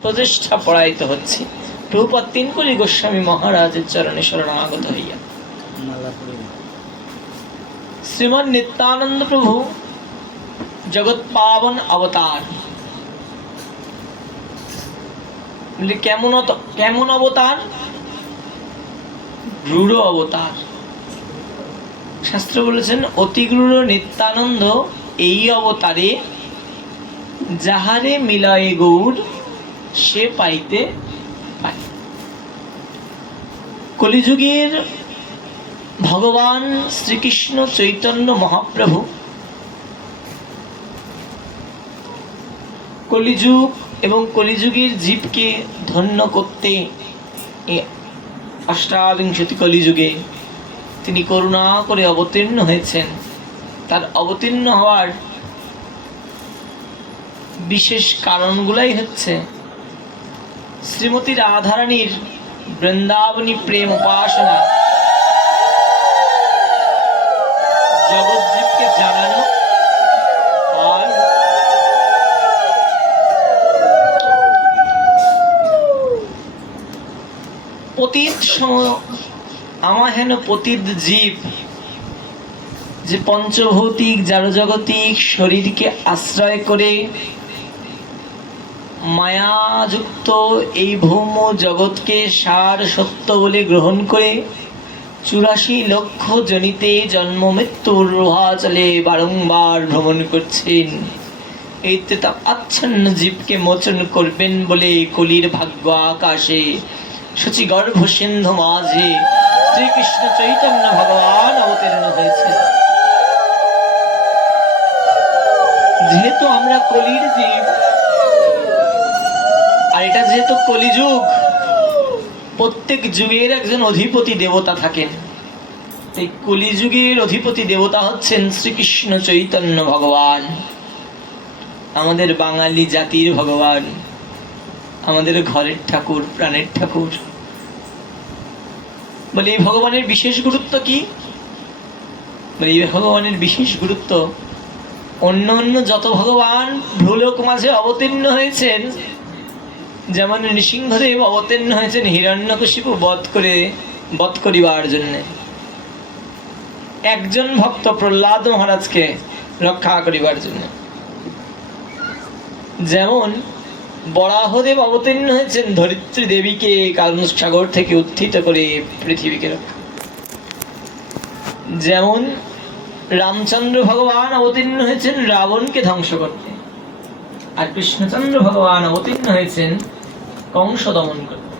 প্রচেষ্টা পড়াইতে হচ্ছে। প্রভুপাদ তিনকলি গোস্বামী মহারাজের চরণে শরণাগত হইয়া শ্রীমন নিত্যানন্দ প্রভু জগৎ পাবন অবতার বলে কেমন অবতার? গূঢ় অবতার। শাস্ত্র বলেছেন অতি গূঢ় নিত্যানন্দ এই অবতারে যাহারে মিলয়ে গৌর সে পাইতে পায়। কলিযুগের ভগবান শ্রীকৃষ্ণ চৈতন্য মহাপ্রভু কলিযুগ এবং কলিযুগের জীবকে ধন্য করতে অষ্টাবিংশতি কলিযুগে তিনি করুণা করে অবতীর্ণ হয়েছেন। তার অবতীর্ণ হওয়ার বিশেষ কারণগুলাই হচ্ছে শ্রীমতী রাধারানীর বৃন্দাবনী প্রেম উপাসনা, জগৎজীবকে জানানো, আর পতিত আমাহেন পতিত জীব যে পঞ্চভৌতিক জড়জগতিক শরীরকে আশ্রয় করে মায়াযুক্ত এই ভৌম জগৎকে সার সত্য বলে গ্রহণ করে 84 লক্ষ জনিতে জন্ম মৃত্যুর রোহাচলে বারংবার ভ্রমণ করছেন। এই তা আচ্ছন্ন জীবকে মোচন করবেন বলে কলির ভাগ্য আকাশে সচি গর্ভ সিন্ধু মাঝে শ্রীকৃষ্ণ চৈতন্য ভগবান অবতীর্ণ হয়েছে। যেহেতু আমরা কলির জীব, আর এটা যেহেতু কলিযুগ, প্রত্যেক যুগের একজন অধিপতি দেবতা থাকেন। এই কলিযুগের অধিপতি দেবতা হচ্ছেন শ্রীকৃষ্ণ চৈতন্য ভগবান, আমাদের বাঙালি জাতির ভগবান, আমাদের ঘরের ঠাকুর, প্রাণের ঠাকুর। বলে এই ভগবানের বিশেষ গুরুত্ব কি? বলে এই ভগবানের বিশেষ গুরুত্ব, অন্য অন্য যত ভগবান ভূলোক মাঝে অবতীর্ণ হয়েছেন, যেমন নৃসিংহদেব অবতীর্ণ হয়েছেন হিরণ্যকশিপু বধ করিবার জন্য, একজন ভক্ত প্রহ্লাদ মহারাজকে রক্ষা করিবার জন্য। যেমন বরাহদেব অবতীর্ণ হয়েছেন ধরিত্রী দেবীকে কারণ সাগর থেকে উত্থিত করে পৃথিবীকে রক্ষা। যেমন রামচন্দ্র ভগবান অবতীর্ণ হয়েছেন রাবণকে ধ্বংস করতে, আর কৃষ্ণচন্দ্র ভগবান অবতীর্ণ হয়েছেন কংস দমন করতে।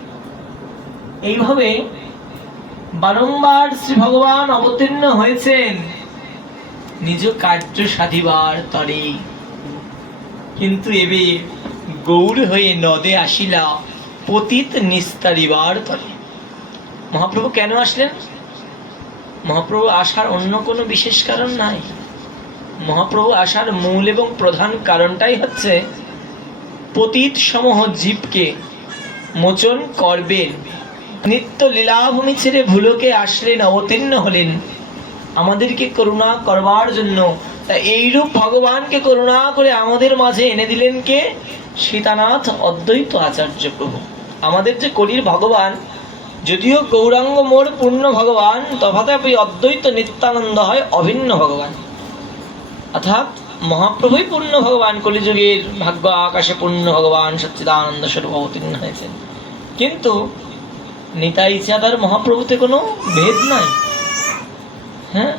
এইভাবে বারংবার শ্রী ভগবান অবতীর্ণ হয়েছেন নিজ কার্য সাধিবার তরে, কিন্তু এবে গৌর হয়ে নদে আসিলা পতিত নিস্তারিবার তরে। মহাপ্রভু কেন আসলেন? মহাপ্রভু আসার অন্য কোনো বিশেষ কারণ নাই। মহাপ্রভু আসার মূল এবং প্রধান কারণটাই হচ্ছে পতিত সমূহ জীবকে মোচন করবেন। নিত্য লীলাভূমি ছেড়ে ভুলোকে আসলেন, অবতীর্ণ হলেন আমাদেরকে করুণা করবার জন্য। তা এইরূপ ভগবানকে করুণা করে আমাদের মাঝে এনে দিলেন কে? সীতানাথ অদ্বৈত আচার্য প্রভু। আমাদের যে কলির ভগবান, যদিও গৌরাঙ্গ মোর পূর্ণ ভগবান, তথাপি অদ্বৈত নিত্যানন্দ হয় অভিন্ন ভগবান, অর্থাৎ মহাপ্রভুই পূর্ণ ভগবান। কলিযুগের ভাগ্য আকাশে পূর্ণ ভগবান সচ্চিদানন্দ স্বরূপ অবতীর্ণ হয়েছেন। কিন্তু নিতাই চাঁদার মহাপ্রভুতে কোনো ভেদ নাই। হ্যাঁ,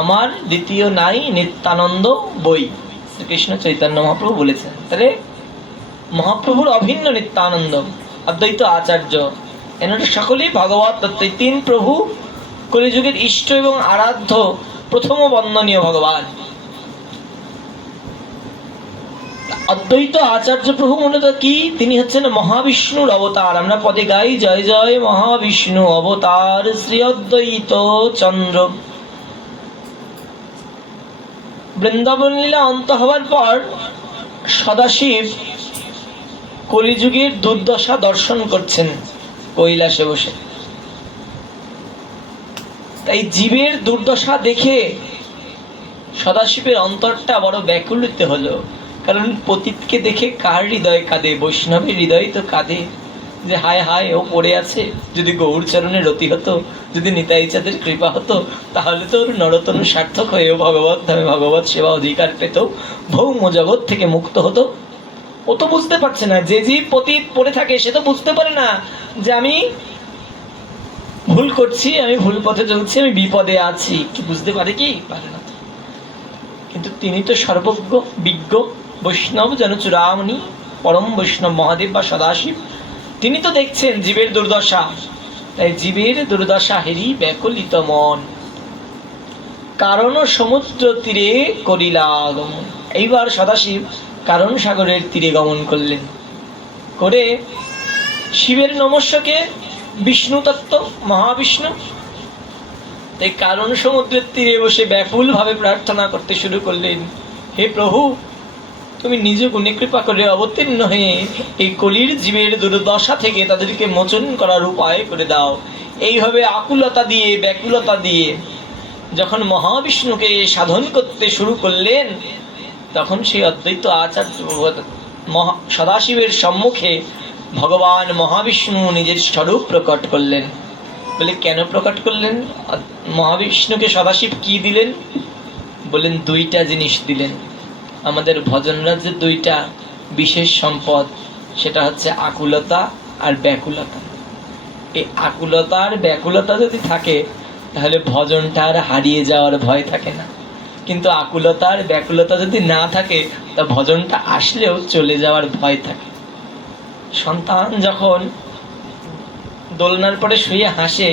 আমার দ্বিতীয় নাই নিত্যানন্দ বই, শ্রীকৃষ্ণ চৈতন্য মহাপ্রভু বলেছেন। তাহলে মহাপ্রভুর অভিন্ন নিত্যানন্দ, অদ্বৈত আচার্য, এনারা সকলেই ভগবত তত্ত্ব। তিন প্রভু কলিযুগের ইষ্ট এবং আরাধ্য প্রথম বন্দনীয় ভগবান। অদ্বৈত আচার্য প্রভু মূলত কি? তিনি হচ্ছেন মহাবিষ্ণুর অবতার। আমরা পদে গাই জয় জয় মহাবিষ্ণু অবতার শ্রী অদ্বৈত চন্দ্র। বৃন্দাবন লীলা অন্ত হওয়ার পর সদাশিব কলিযুগের দুর্দশা দর্শন করছেন কৈলাসে বসে। তাই জীবের দুর্দশা দেখে সদাশিবের অন্তরটা বড় ব্যাকুলিত হলো। কারণ পতিতকে দেখে কার হৃদয় কাঁদে? বৈষ্ণবের হৃদয় তো কাঁদে যে হায় হায় ও পড়ে আছে, যদি গৌরচরণের রতি হতো, যদি নিতাই চাঁদের কৃপা হতো, তাহলে তো ওর নরতনু সার্থক হয়েও ভগবত ধামে ভগবত সেবা অধিকার পেত, ভৌম জগৎ থেকে মুক্ত হতো। ও তো বুঝতে পারছে না। যে জীব পতিত পড়ে থাকে সে তো বুঝতে পারে না যে আমি ভুল করছি, আমি ভুল পথে চলছি, আমি বিপদে আছি। কি বুঝতে পারে? কি পারে না। কিন্তু তিনি তো সর্বজ্ঞ বিজ্ঞ বৈষ্ণব যেন চূড়ামণি পরম বৈষ্ণব মহাদেব বা সদাশিব, তিনি তো দেখছেন জীবের দুর্দশা। তাই জীবের দুর্দশা হেরি ব্যাকুলিত মন, কারণ সমুদ্র তীরে করিলা আগমন। এইবার সদাশিব কারণ সাগরের তীরে গমন করলেন, করে শিবের নমস্যকে বিষ্ণু তত্ত্ব মহাবিষ্ণু, তাই কারণ সমুদ্রের তীরে বসে ব্যাকুল ভাবে প্রার্থনা করতে শুরু করলেন, হে প্রভু, তুমি নিজ গুণে কৃপা করে অবতীর্ণ হয়ে এই কলির জীবের দুর্দশা থেকে তাদেরকে মোচন করার উপায় করে দাও। এইভাবে আকুলতা দিয়ে ব্যাকুলতা দিয়ে যখন মহাবিষ্ণুকে সাধন করতে শুরু করলেন, তখন সেই অদ্বৈত আচার্য সদাশিবের সম্মুখে ভগবান মহাবিষ্ণু নিজের স্বরূপ প্রকট করলেন। বলে কেন প্রকট করলেন? মহাবিষ্ণুকে সদাশিব কি দিলেন? বলেন দুইটা জিনিস দিলেন। আমাদের ভজন রাজ্যের দুইটা বিশেষ সম্পদ, সেটা হচ্ছে আকুলতা আর ব্যাকুলতা। এই আকুলতা আর ব্যাকুলতা যদি থাকে তাহলে ভজনটা আর হারিয়ে যাওয়ার ভয় থাকে না। কিন্তু আকুলতা আর ব্যাকুলতা যদি না থাকে তা ভজনটা আসলেও চলে যাওয়ার ভয় থাকে। সন্তান যখন দোলনার পরে শুয়ে হাসে,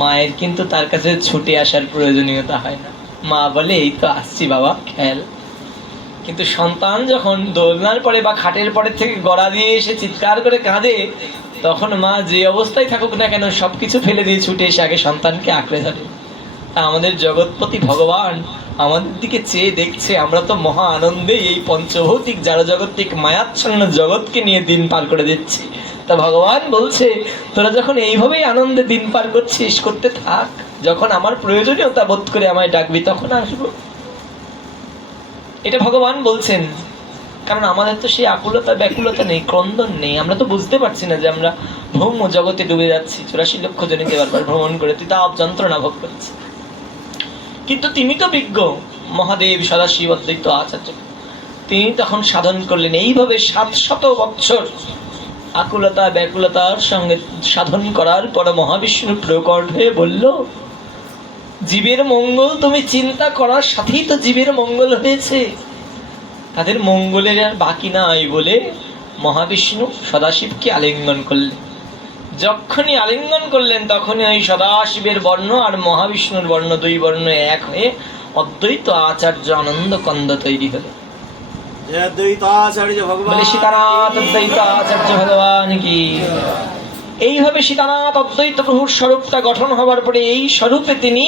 মায়ের কিন্তু তার কাছে ছুটে আসার প্রয়োজনীয়তা হয় না। মা বলে এই তো আসছি বাবা, খেল। কিন্তু সন্তান যখন দোলনার পরে বা খাটের পরে থেকে গড়া দিয়ে এসে চিৎকার করে কাঁদে, তখন মা যে অবস্থায় থাকুক না কেন সবকিছু ফেলে দিয়ে ছুটে এসে আগে সন্তানকে আঁকড়ে ধরে। আমাদের জগৎপতি ভগবান আমাদের দিকে চেয়ে দেখছে, আমরা তো মহা আনন্দে এই পঞ্চভৌতিক জড়জগতিক মায়াচ্ছন্ন জগৎকে নিয়ে দিন পার করে দিচ্ছি। তা ভগবান বলছে তোরা যখন এইভাবেই আনন্দে দিন পার করছিস, করতে থাক, যখন আমার প্রয়োজনীয়তা বোধ করে আমায় ডাকবি তখন আসবো। এটা ভগবান বলছেন। কারণ আমাদের তো সেই আকুলতা ব্যাকুলতা নেই, ক্রন্দন নেই। আমরা তো বুঝতে পারছি না যে আমরা ভৌম জগতে ডুবে যাচ্ছি, 84 লক্ষ জনিতে বারবার ভ্রমণ করে তাপ যন্ত্রণা ভোগ করছি। কিন্তু তিনি তো বিজ্ঞ মহাদেব সদাশিব অদ্বৈত আচার্য, তিনি তখন সাধন করলেন। এইভাবে 700 বৎসর আকুলতা ব্যাকুলতার সঙ্গে সাধন করার পর মহাবিষ্ণু প্রকট হয়ে বলল, জীবের মঙ্গল তুমি চিন্তা করার সাথেই তো জীবের মঙ্গল হয়েছে, তাদের মঙ্গলের আর বাকি নাই বলে মহাবিষ্ণু সদাশিবকে আলিঙ্গন করলেন। যখনই আলিঙ্গন করলেন তখনই ওই সদাশিবের বর্ণ আর মহাবিষ্ণুর বর্ণ, দুই বর্ণ এক হয়ে অদ্বৈত আচার্য আনন্দ কন্দ তৈরি হলো। সীতানাথ অদ্বৈত আচার্য ভগবান কি। এইভাবে সীতানাথ অদ্বৈত প্রভুর স্বরূপটা গঠন হবার পরে এই স্বরূপে তিনি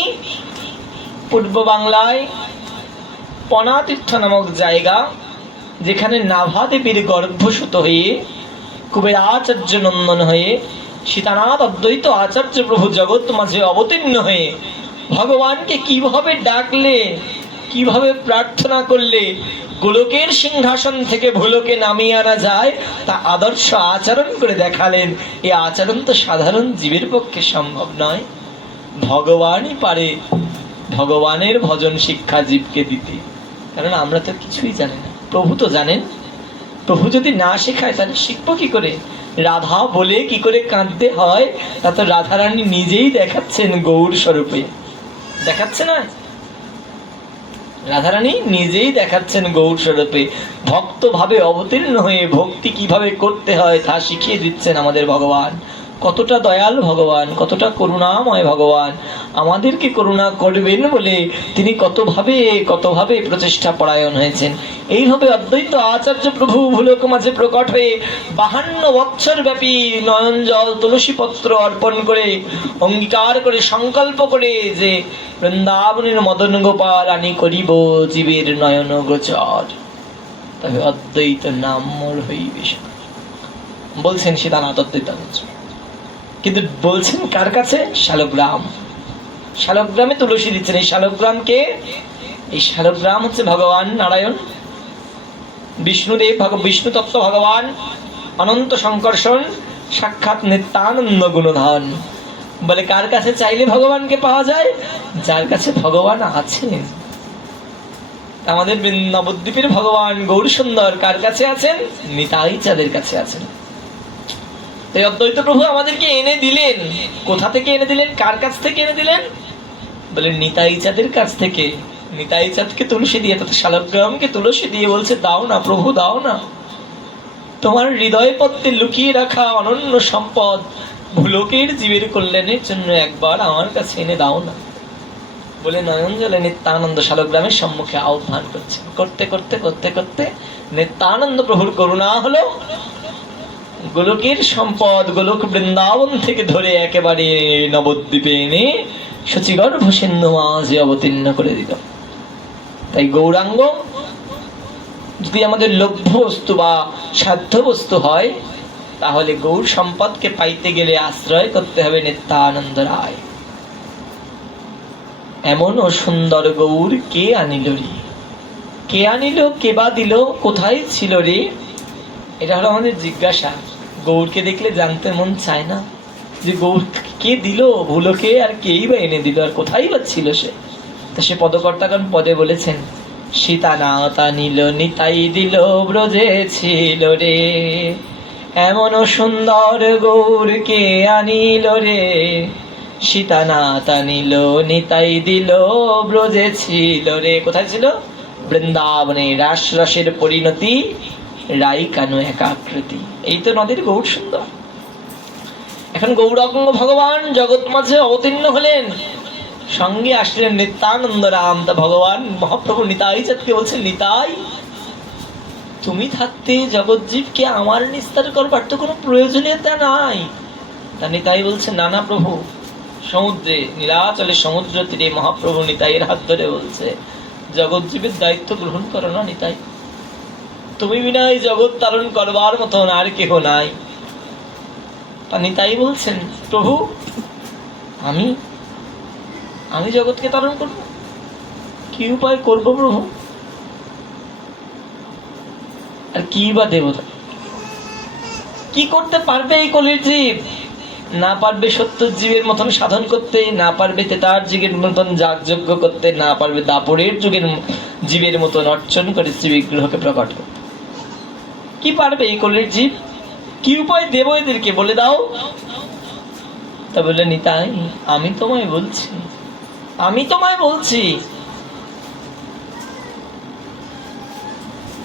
পূর্ব বাংলায় পনাতীর্থ নামক জায়গা, যেখানে নাভা দেবীর গর্ভসূত হয়ে কুবের আচার্য নন্দন হয়ে সীতানাথ অদ্বৈত আচার্য প্রভু জগৎ মাঝে অবতীর্ণ হয়ে ভগবানকে কিভাবে ডাকলে, কিভাবে প্রার্থনা করলে গোলকের সিংহাসন থেকে ভুলোকে নামিয়ে আনা যায় তা আদর্শ আচরণ করে দেখালেন। এই আচরণ তো সাধারণ জীবের পক্ষে সম্ভব নয়, ভগবানই পারে ভগবানের ভজন শিক্ষা জীবকে দিতে। কারণ আমরা তো কিছুই জানি না, প্রভু তো জানেন। প্রভু যদি না শেখায় তাহলে শিখবো কি করে? রাধা বলে কি করে কাঁদতে হয় তা তো রাধারানী নিজেই দেখাচ্ছেন, গৌর স্বরূপে দেখাচ্ছে না? রাধারানী নিজেই দেখাচ্ছেন গৌর স্বরূপে, ভক্ত ভাবে অবতীর্ণ হয়ে ভক্তি কিভাবে করতে হয় তা শিখিয়ে দিচ্ছেন আমাদের ভগবান। কতটা দয়াল ভগবান, কতটা করুণাময় ভগবান, আমাদেরকে করুণা করবেন বলে তিনি কতভাবে প্রচেষ্টা পরায়ণ হয়েছেন। এইভাবে অদ্বৈত আচার্য প্রভু ভূলোক মাঝে প্রকট হয়ে 52 বৎসর ব্যাপী নয়ন জল তুলসী পত্র অর্পণ করে অঙ্গীকার করে সংকল্প করে যে বৃন্দাবনের মদন গোপাল আনি করিব জীবের নয়ন গোচর, তবে অদ্বৈত নাম মোর হইবে, বলছেন সীতানাথ অদ্বৈত। কিন্তু বলছেন কার কাছে? শালগ্রাম। শালগ্রামে তুলসী দিচ্ছেন। এই শালগ্রাম কে? এই শালগ্রাম হচ্ছে ভগবান নারায়ণ। বিষ্ণু তত্ত্ব ভগবান অনন্ত সংকর্ষণ সাক্ষাৎ নিত্যানন্দ গুণধন। বলে কার কাছে চাইলে ভগবানকে পাওয়া যায়? যার কাছে ভগবান আছেন। আমাদের নবদ্বীপের ভগবান গৌর সুন্দর কার কাছে আছেন? নিতাই চাঁদের কাছে আছেন। এই অদ্বৈত প্রভু আমাদেরকে এনে দিলেন। কোথা থেকে এনে দিলেন? কার কাছ থেকে এনে দিলেন? বলে নিতাই চাঁদের কাছ থেকে। নিতাই চাঁদকে তুলসী দিয়ে, তথা শালগ্রামকে তুলসী দিয়ে বলছে, দাও না প্রভু, দাও না। তোমার হৃদয় পদ্মে লুকিয়ে রাখা অনন্য সম্পদ ভুলোকের জীবের কল্যাণের জন্য একবার আমার কাছে এনে দাও না। বলে নয়ন জলে নিত্যানন্দ শালগ্রামের সম্মুখে আহ্বান করছে। করতে করতে করতে করতে নিত্যানন্দ প্রভুর করুণা হলো, গোলকের সম্পদ গোলক বৃন্দাবন থেকে ধরে একেবারে নবদ্বীপে এনে শচীগর্ভ সিন্ধু মাঝে অবতীর্ণ করে দিল। তাই গৌরাঙ্গ যদি আমাদের লভ্য বস্তু বা সাধ্য বস্তু হয়, তাহলে গৌর সম্পদকে পাইতে গেলে আশ্রয় করতে হবে নিত্যানন্দ রায়। এমন ও সুন্দর গৌর কে আনিল রে? কে আনিল, কে বা দিল, কোথায় ছিল রে? এটা হলো আমাদের জিজ্ঞাসা। গৌরকে দেখলে জানতে মন চায় না যে গৌর কে দিল ভুলোকে, আর কেই বা এনে দিল, আর কোথায় বা ছিল সে? তো সে পদকর্তাগণ পদে বলেছেন, সীতানাথ নিল নিতাই দিল ব্রজে ছিল রে, এমন সুন্দর গৌর কে আনিল রে, সীতানাথ নিল নিতাই দিল ব্রজে ছিল রে। কোথায় ছিল? বৃন্দাবনে। রাস রসের পরিণতি, রাই কানু একাকৃতি। এই তো নদীর গৌর সুন্দর। এখন গৌরাঙ্গ ভগবান জগৎ মাঝে অবতীর্ণ হলেন, সঙ্গে আসলেন নিত্যানন্দ রাম। তা ভগবান মহাপ্রভু নিতাই চাঁদকে বলছেন, নিতাই তুমি থাকতে জগৎ জীবকে আমার নিস্তার করবার তো কোনো প্রয়োজনীয়তা নাই। তা নিতাই বলছে, না না প্রভু। সমুদ্রে নীলাচলে সমুদ্র তীরে মহাপ্রভু নিতাইয়ের হাত ধরে বলছে, জগৎ জীবের দায়িত্ব গ্রহণ করো না নিতাই, তুমি বিনা এই জগৎ তারণ করবার মতন আর কেহ নাই। তা নিতাই বলছেন, প্রভু আমি আমি জগৎকে তারণ করব, কি উপায় করব প্রভু? আর কি বা দেবতা কি করতে পারবে এই কলির জীব? না পারবে সত্য জীবের মতন সাধন করতে, না পারবে তেতার যুগের মতন যাগযজ্ঞ করতে, না পারবে দাপরের যুগের জীবের মতন অর্চন করে শ্রী বিগ্রহকে প্রকট করতে। কি পারবে এই কলির জীব? কি উপায় দেব এদেরকে, বলে দাও। তা বলে, নিতাই আমি তোমায় বলছি, আমি তোমায় বলছি,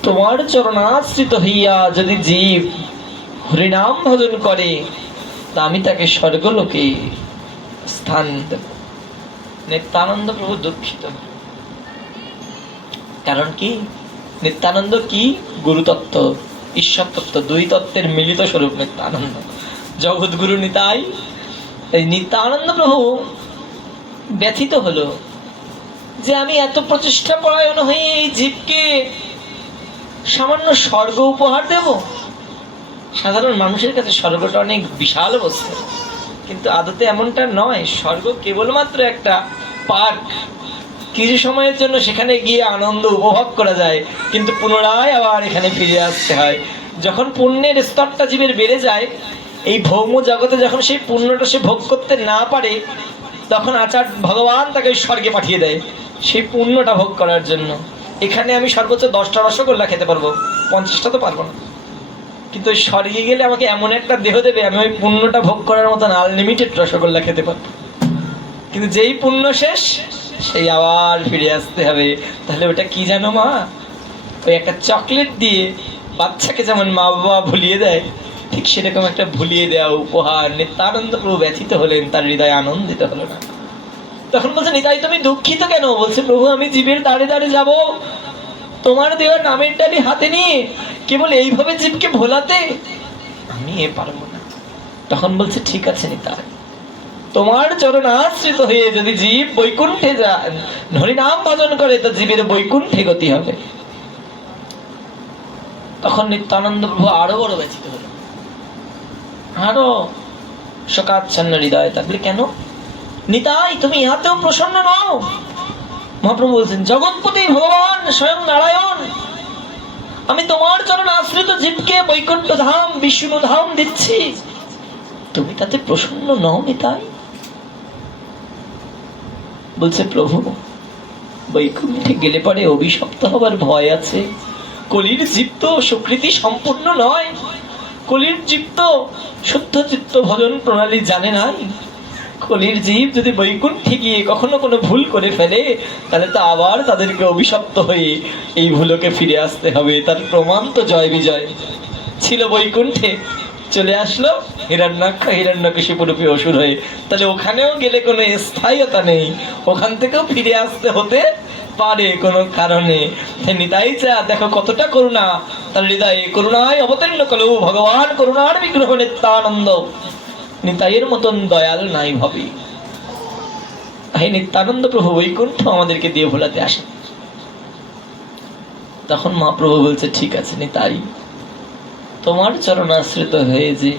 তোমার চরণাশ্রিত হইয়া যদি জীব হরিনাম ভজন করে, তা আমি তাকে স্বর্গলোকে স্থান দেব। নিত্যানন্দ প্রভু দুঃখিত। কারণ কি? নিত্যানন্দ কি? গুরুতত্ত্ব, ঈশ্বর তত্ত্ব, দুই তত্ত্বের মিলিত স্বরূপ নিত্যানন্দ, জগৎগুরু নিতাই। এই নিত্যানন্দ প্রভু ব্যথিত হলো যে আমি এত প্রচেষ্টা পরায়ণ হয়ে এই জীবকে সামান্য স্বর্গ উপহার দেব। সাধারণ মানুষের কাছে স্বর্গটা অনেক বিশাল বস্তু, কিন্তু আদতে এমনটা নয়। স্বর্গ কেবলমাত্র একটা পার্ক, কিছু সময়ের জন্য সেখানে গিয়ে আনন্দ উপভোগ করা যায়, কিন্তু পুনরায় আবার এখানে ফিরে আসতে হয়। যখন পুণ্যের স্তরটা জীবের বেড়ে যায়, এই ভৌম জগতে যখন সেই পুণ্যটা সে ভোগ করতে না পারে, তখন আচার্য ভগবান তাকে স্বর্গে পাঠিয়ে দেয় সেই পুণ্যটা ভোগ করার জন্য। এখানে আমি সর্বোচ্চ 10টা রসগোল্লা খেতে পারবো, 50টা তো পারবো না, কিন্তু ওই স্বর্গে গেলে আমাকে এমন একটা দেহ দেবে, আমি ওই পুণ্যটা ভোগ করার মতন আনলিমিটেড রসগোল্লা খেতে পারবো। কিন্তু যেই পুণ্য শেষ, সেই আবার ফিরে আসতে হবে। তাহলে ওটা কি জানো মা? ওই একটা চকলেট দিয়ে বাচ্চাকে যেমন মা বাবা ভুলিয়ে দেয়, ঠিক সেরকম একটা ভুলিয়ে দেওয়া উপহার। নিত্যানন্দ প্রভু ব্যথিত হলেন, তার হৃদয় আনন্দিত হলো না। তখন বলছে, নিতাই তুমি দুঃখিত কেন? বলছে, প্রভু আমি জীবের দাঁড়ে দাঁড়ে যাব তোমার দেওয়া নামের ডালি হাতে নিয়ে, কেবল এইভাবে জীবকে ভোলাতে আমি পারবো না। তখন বলছে, ঠিক আছে নিতাই, তোমার চরণ আশ্রিত হয়ে যদি জীব বৈকুণ্ঠে যায়, হরিনাম ভজন করে, তো জীবের বৈকুণ্ঠে গতি হবে। তখন নিত্যানন্দ প্রভু আরো বড় ব্যথিত হল, আরো শোকাচ্ছন্ন হৃদয়। তাহলে কেন নিতাই তুমি ইহাতেও প্রসন্ন নও? মহাপ্রভু বলছেন, জগৎপতি ভগবান স্বয়ং নারায়ণ আমি তোমার চরণ আশ্রিত জীবকে বৈকুণ্ঠ ধাম বিষ্ণু ধাম দিচ্ছি, তুমি তাতে প্রসন্ন নও নিতাই? বলছে প্রভু, বৈকুণ্ঠে গেলে পরে অভিশপ্ত হবার ভয় আছে। কলির জীব তো সুকৃতি সম্পূর্ণ নয়, কলির জীব তো শুদ্ধ চিত্ত ভজন প্রণালী জানে নাই। কলির জীব যদি বৈকুণ্ঠে গিয়ে কখনো কোনো ভুল করে ফেলে, তাহলে তো আবার তাদেরকে অভিশপ্ত হয়ে এই ভুলকে ফিরে আসতে হবে। তার প্রমাণ তো জয় বিজয় ছিল বৈকুণ্ঠে, চলে আসলো হিরণ্যাক্ষ হিরণ্যকশিপু রূপী অসুর হয়ে। তাহলে ওখানেও গেলে কোনো স্থায়ীতা নেই, ওখান থেকেও ফিরে আসতে হতে পারে কোনো কারণে। নিতাই চা দেখো কতটা করুণা তার হৃদয়ে, করুণায় অবতীর্ণ করলো ভগবান, করুণার বিগ্রহ নিত্যানন্দ। নিতাইয়ের মতন দয়াল নাই ভাবি। হে নিত্যানন্দ প্রভু বৈকুণ্ঠ আমাদেরকে দিয়ে ভোলাতে আসেন। তখন মহাপ্রভু বলছে, ঠিক আছে নিতাই, তোমার চরণাশ্রিত হয়ে যে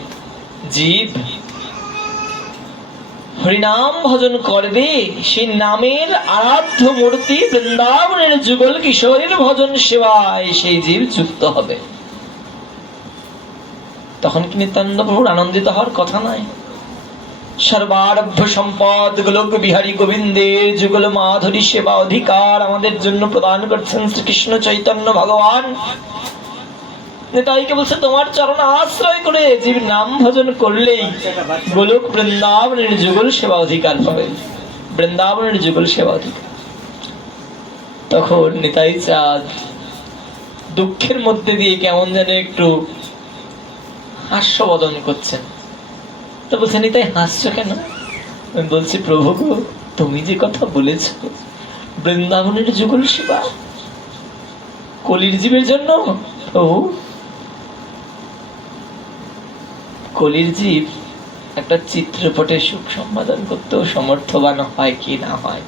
জীব হরিনাম ভজন করবে, সেই নামের আরাধ্য মূর্তি বৃন্দাবনের যুগল কিশোরের ভজন সেবায় সেই জীব যুক্ত হবে। তখন কি নিত্যানন্দ প্রভুর আনন্দিত হওয়ার কথা নয়? সর্বারভ্য সম্পদ গোলক বিহারী গোবিন্দের যুগল মাধুরী সেবা অধিকার আমাদের জন্য প্রদান করছেন শ্রীকৃষ্ণ চৈতন্য ভগবান। নিতাইকে বলছে, তোমার চরণ আশ্রয় করে জীব নাম ভজন করলেই গোলক বৃন্দাবনের যুগল সেবা অধিকার পাবে, বৃন্দাবনের যুগল সেবা অধিকার। তখন নিতাই চাঁদ দুঃখের মধ্যে দিয়ে কেমন যেন একটু হাস্যবদন করছেন। তো বলছে, নিতাই হাসছো কেন? আমি বলছি, প্রভু গো, তুমি যে কথা বলেছ বৃন্দাবনের যুগল সেবা কলির জীবের জন্য, প্রভু কলির জীব একটা চিত্রপটে সুখ সম্পাদন করতেও সমর্থবান হয় কি না হয়,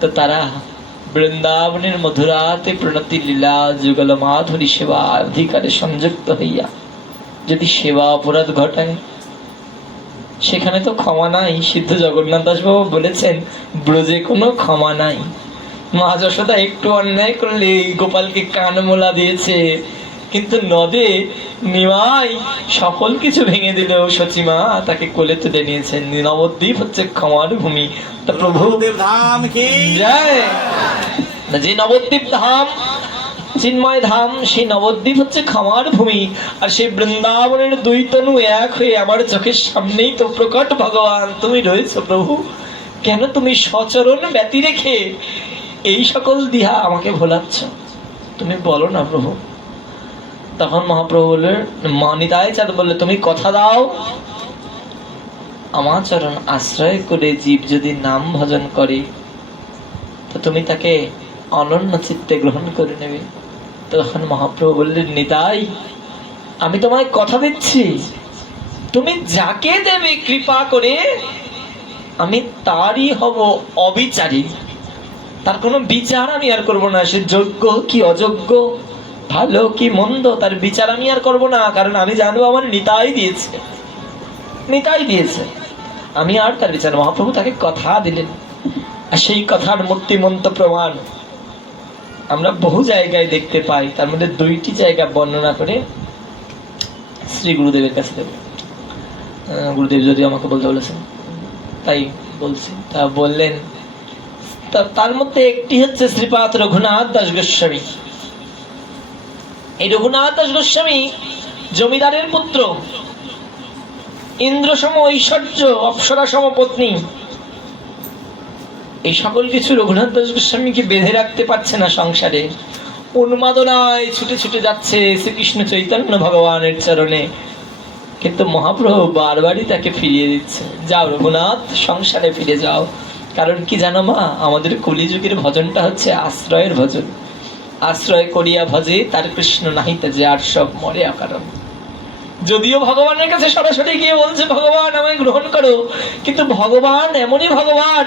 তো তারা বৃন্দাবনের মধুরাতে প্রণতি লীলা যুগল মাধুরী সেবা অধিকারে সংযুক্ত হইয়া যদি সেবা অপরাধ ঘটায়, সেখানে তো ক্ষমা নাই। সিদ্ধ জগন্নাথ দাস বাবু বলেছেন, ব্রজে কোনো ক্ষমা নাই। মা যশোদা একটু অন্যায় করলে গোপালকে কান মোলা দিয়েছে, কিন্তু নদে নিমাই সকল কিছু ভেঙে দিলেও সচিমা তাকে কোলে তুলে নিয়েছেন। নবদ্বীপ হচ্ছে ক্ষমার ভূমি। তা প্রভু ধাম কি জয়। যে নবদ্বীপ ধাম চিন্ময় ধাম, সেই নবদ্বীপ হচ্ছে ক্ষমার ভূমি। আর সেই বৃন্দাবনের দুই তনু এক হয়ে আমার চোখের সামনেই তো প্রকট ভগবান তুমি রয়েছো। প্রভু কেন তুমি সচরণ ব্যতি রেখে এই সকল দিহা আমাকে ভোলাচ্ছ? তুমি বলো না প্রভু। তখন মহাপ্রভু বললেন, নিতাই চাঁদ বললে, তুমি কথা দাও, আমার চরণ আশ্রয় করে জীব যদি নাম ভজন করে, তো তুমি তাকে অনন্য চিত্তে গ্রহণ করে নেবে। তখন মহাপ্রভু বললেন, নিতাই আমি তোমায় কথা দিচ্ছি, তুমি যাকে দেবে কৃপা করে আমি তারই হব অবিচারী। তার কোনো বিচার আমি আর করবো না। সে যোগ্য কি অযোগ্য, ভালো কি মন্দ, তার বিচার আমি আর করবো না। কারণ আমি জানবো আমার নিতাই দিয়েছে, নিতাই দিয়েছে, আমি আর তার বিচার। মহাপ্রভু তাকে কথা দিলেন। আর সেই কথার মূর্তিমন্ত প্রমাণ আমরা বহু জায়গায় দেখতে পাই। তার মধ্যে দুইটি জায়গা বর্ণনা করে শ্রী গুরুদেবের কাছে দেব। গুরুদেব যদি আমাকে বলতে বলেছেন তাই বলছি। তা বললেন, তার মধ্যে একটি হচ্ছে শ্রীপাদ রঘুনাথ দাস গোস্বামী। এই রঘুনাথ দাস গোস্বামী জমিদারের পুত্র, ইন্দ্রসম ঐশ্বর্য, অপ্সরা সম পত্নী, এই সকল কিছু রঘুনাথ দাস গোস্বামীকে বেঁধে রাখতে পারছে না সংসারে। উন্মাদনায় ছুটে ছুটে যাচ্ছে শ্রীকৃষ্ণ চৈতন্য ভগবানের চরণে, কিন্তু মহাপ্রভু বারবারই তাকে ফিরিয়ে দিচ্ছে, যাও রঘুনাথ সংসারে ফিরে যাও। কারণ কি জানো মা, আমাদের কলিযুগের ভজনটা হচ্ছে আশ্রয়ের ভজন। আশ্রয় করিয়া ভজে তার কৃষ্ণ নাহিতে যে আর সব মরে অকারণ। যদিও ভগবানের কাছে সরাসরি গিয়ে বলছে ভগবান আমায় গ্রহণ করো, কিন্তু ভগবান এমনই ভগবান,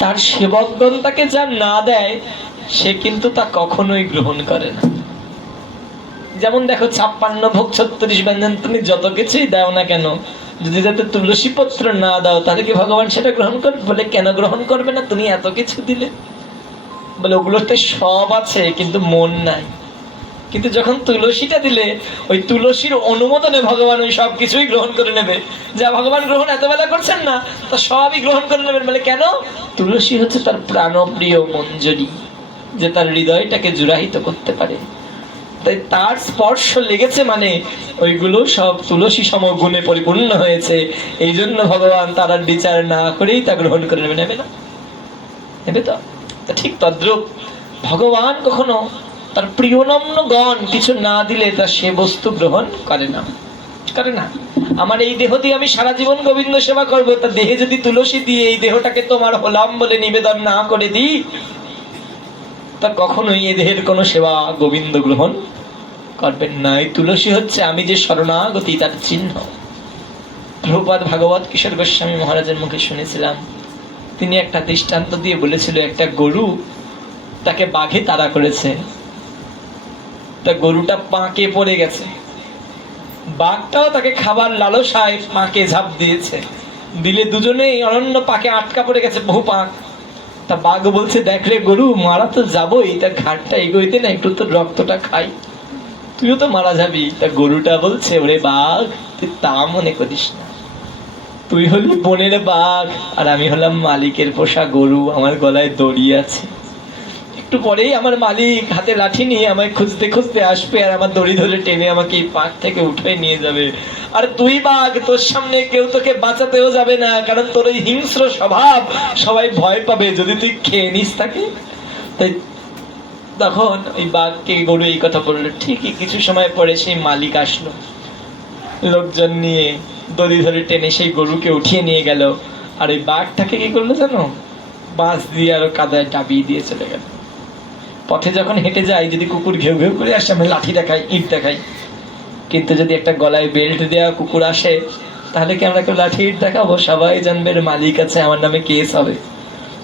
তার সেবকগণ তাকে যা না দেয় সে কিন্তু তা কখনোই গ্রহণ করে না। যেমন দেখো 56 ভোগ 36 ব্যঞ্জন তুমি যত কিছুই দাও না কেন, যদি যাতে তুলসী পত্র না দাও তাহলে কি ভগবান সেটা গ্রহণ করবে? বলে কেন গ্রহণ করবে না? তুমি এত কিছু দিলে। বলে ওগুলোতে সব আছে কিন্তু মন নাই। কিন্তু যখন তুলসীটা দিলে ওই তুলসীর অনুমোদনে ভগবান ওই সব কিছুই গ্রহণ করে নেবে। যা ভগবান গ্রহণ এত বেলা করছেন না, তা সবই গ্রহণ করে নেবেন। বলে কেন? তুলসী হচ্ছে তার প্রাণপ্রিয় মঞ্জরি, যে তার হৃদয়টাকে জুড়াহিত করতে পারে। তাই তার স্পর্শ লেগেছে মানে ওইগুলো সব তুলসী সমগুণে পরিপূর্ণ হয়েছে। এই জন্য ভগবান তার আর বিচার না করেই তা গ্রহণ করে নেবে। নেবে না? নেবে তো? ঠিক তদ্রূপ ভগবান কখনো তার প্রিয়নম্ন গণ কিছু না দিলে তা সে বস্তু গ্রহণ করে না। করে না। আমার এই দেহ দিয়ে আমি সারা জীবন গোবিন্দ সেবা করবো, তা দেহে যদি তুলসী দিয়ে এই দেহটাকে তোমার হলাম বলে নিবেদন না করে দিই, তা কখনোই এই দেহের কোনো সেবা গোবিন্দ গ্রহণ করবেন না। এই তুলসী হচ্ছে আমি যে শরণাগতি তার চিহ্ন। প্রভুপাদ ভাগবত কিশোর গোস্বামী মহারাজের মুখে শুনেছিলাম, তিনি একটা দৃষ্টান্ত দিয়ে বলেছিল, একটা গরু তাকে বাঘে তাড়া করেছে। তা গরুটা পাঁকে পড়ে গেছে, বাঘটাও তাকে খাবার লালসায় পাঁকে ঝাঁপ দিয়েছে। দিলে দুজনেই অরণ্য পাকে আটকা পড়ে গেছে, বহু পাঁক। তা বাঘ বলছে, দেখ রে গরু, মারা তো যাবোই, তার ঘাটটা এগোইতে না, একটু তো রক্তটা খাই, তুইও তো মারা যাবি। তা গরুটা বলছে, ওরে বাঘ, তুই তা মনে করিস না, তুই হলি বনের বাঘ আর আমি হলাম মালিকের পোষা গরু, আমার গলায় দড়ি আছে। একটু পরেই আমার মালিক হাতে লাঠি নিয়ে আমায় খুঁজতে খুঁজতে আসবে আর আমার দড়ি ধরে টেনে আমাকে এই পাক থেকে উঠে নিয়ে যাবে। আর তুই বাঘ, তোর সামনে কেউ তোকে বাঁচাতেও যাবে না, কারণ তোর এই হিংস্র স্বভাব সবাই ভয় পাবে যদি তুই খেয়ে নিস তাকে। তাই তখন ওই বাঘকে গরু এই কথা বললো। ঠিকই কিছু সময় পরে সেই মালিক আসলো, লোকজন নিয়ে দড়ি ধরে টেনে সেই গরুকে উঠিয়ে নিয়ে গেল। আর ওই বাঘটাকে কি করলো জানো? বাঁশ দিয়ে আরো কাদায় ডাবিয়ে দিয়ে চলে গেল। পথে যখন হেঁটে যাই, যদি কুকুর ঘেউ ঘেউ করে আসে, আমি লাঠি দেখাই, ইট দেখাই। কিন্তু যদি একটা গলায় বেল্ট দেওয়া কুকুর আসে, তাহলে কি আমরা কেউ লাঠি ইট দেখাবো? সবাই জানবে মালিক আছে, আমার নামে কেস হবে।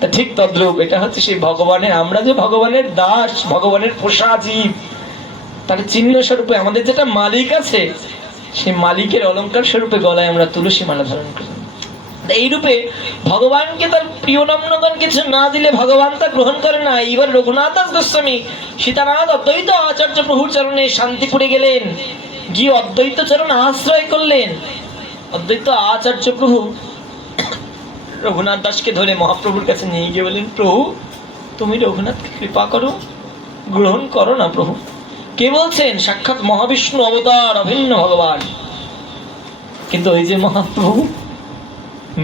তা ঠিক তদ্রূপ এটা হচ্ছে সেই ভগবানের, আমরা যে ভগবানের দাস, ভগবানের পোষা জীব, তার চিহ্ন স্বরূপে আমাদের যেটা মালিক আছে, সেই মালিকের অলংকার স্বরূপে গলায় আমরা তুলসী মালা ধারণ করি। এইরূপে ভগবানকে তার প্রিয় নম্নগণ কিছু না দিলে ভগবান তা গ্রহণ করে না। এবার রঘুনাথ দাস গোস্বামী সীতানাথ অদ্বৈত আচার্য প্রভুর চরণে শান্তিপুরে গেলেন, গিয়ে অদ্বৈত চরণ আশ্রয় করলেন। অদ্বৈত আচার্য প্রভু রঘুনাথ দাসকে ধরে মহাপ্রভুর কাছে নিয়ে গিয়ে বলেন, প্রভু তুমি রঘুনাথকে কৃপা করো, গ্রহণ করো না প্রভু। কে বলছেন? সাক্ষাৎ মহাবিষ্ণু অবতার, অভিন্ন ভগবান। কিন্তু ওই যে মহাপ্রভু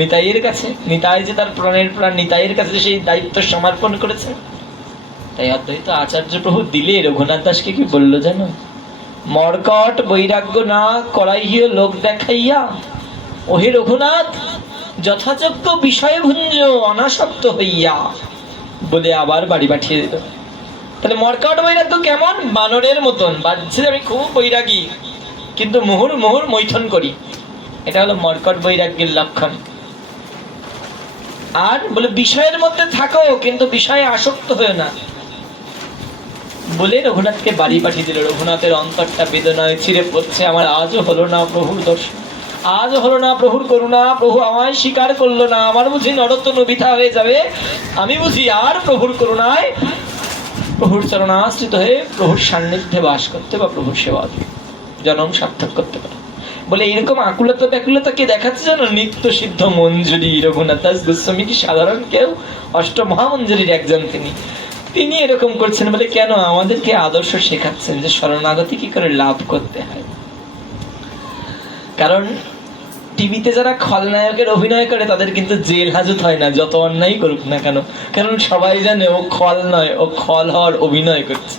নিতাইয়ের কাছে, নিতাই যে তার প্রাণের প্রাণ, নিতাইয়ের কাছে সেই দায়িত্ব সমর্পণ করেছে। তাই অদ্বৈত আচার্য প্রভু দিলে রঘুনাথ দাসকে কি বললো জানো? মর্কট বৈরাগ্য না করাইয়া লোক দেখাইয়া, ওহে রঘুনাথ যথাযোগ্য বিষয় ভুঞ্জ অনাসক্ত হইয়া, বলে আবার বাড়ি পাঠিয়ে দিল। তাহলে মর্কট বৈরাগ্য কেমন? বানরের মতন বাজছে, আমি খুব বৈরাগী কিন্তু মুহুর মুহুর মৈথন করি, এটা হলো মর্কট বৈরাগ্যের লক্ষণ। আর বলে বিষয়ের মধ্যে থাকো কিন্তু বিষয়ে আসক্ত হয়ে না, বলে রঘুনাথকে বাড়ি পাঠিয়ে দিল। রঘুনাথের অন্তরটা বেদনায় ছিঁড়ে পড়ছে, আমার আজও হলো না প্রভুর দর্শন, আজও হলো না প্রভুর করুণা, প্রভু আমায় স্বীকার করলো না, আমার বুঝি নরোত্তম বৃথা হয়ে যাবে, আমি বুঝি আর প্রভুর করুণায় প্রভুর চরণাশ্রিত হয়ে প্রভুর সান্নিধ্যে বাস করতে বা প্রভুর সেবা জনম সার্থক করতে পারে। বলে এরকম আকুলতা ব্যাকুলতা কে দেখাচ্ছে জানো? নিত্য সিদ্ধ মঞ্জুরি রঘুনাথ দাস গোস্বামী কি সাধারণ কেউ? অষ্টমহামঞ্জুরির একজন তিনি এরকম করছেন। বলে কেন? আমাদেরকে আদর্শ শেখাচ্ছেন যে শরণাগতি কি করে লাভ করতে হয়। কারণ টিভিতে যারা খলনায়কের অভিনয় করে তাদের কিন্তু জেল হাজত হয় না, যত অন্যায় করুক না কেন, কারণ সবাই জানে ও খল নয়, ও খল হওয়ার অভিনয় করছে।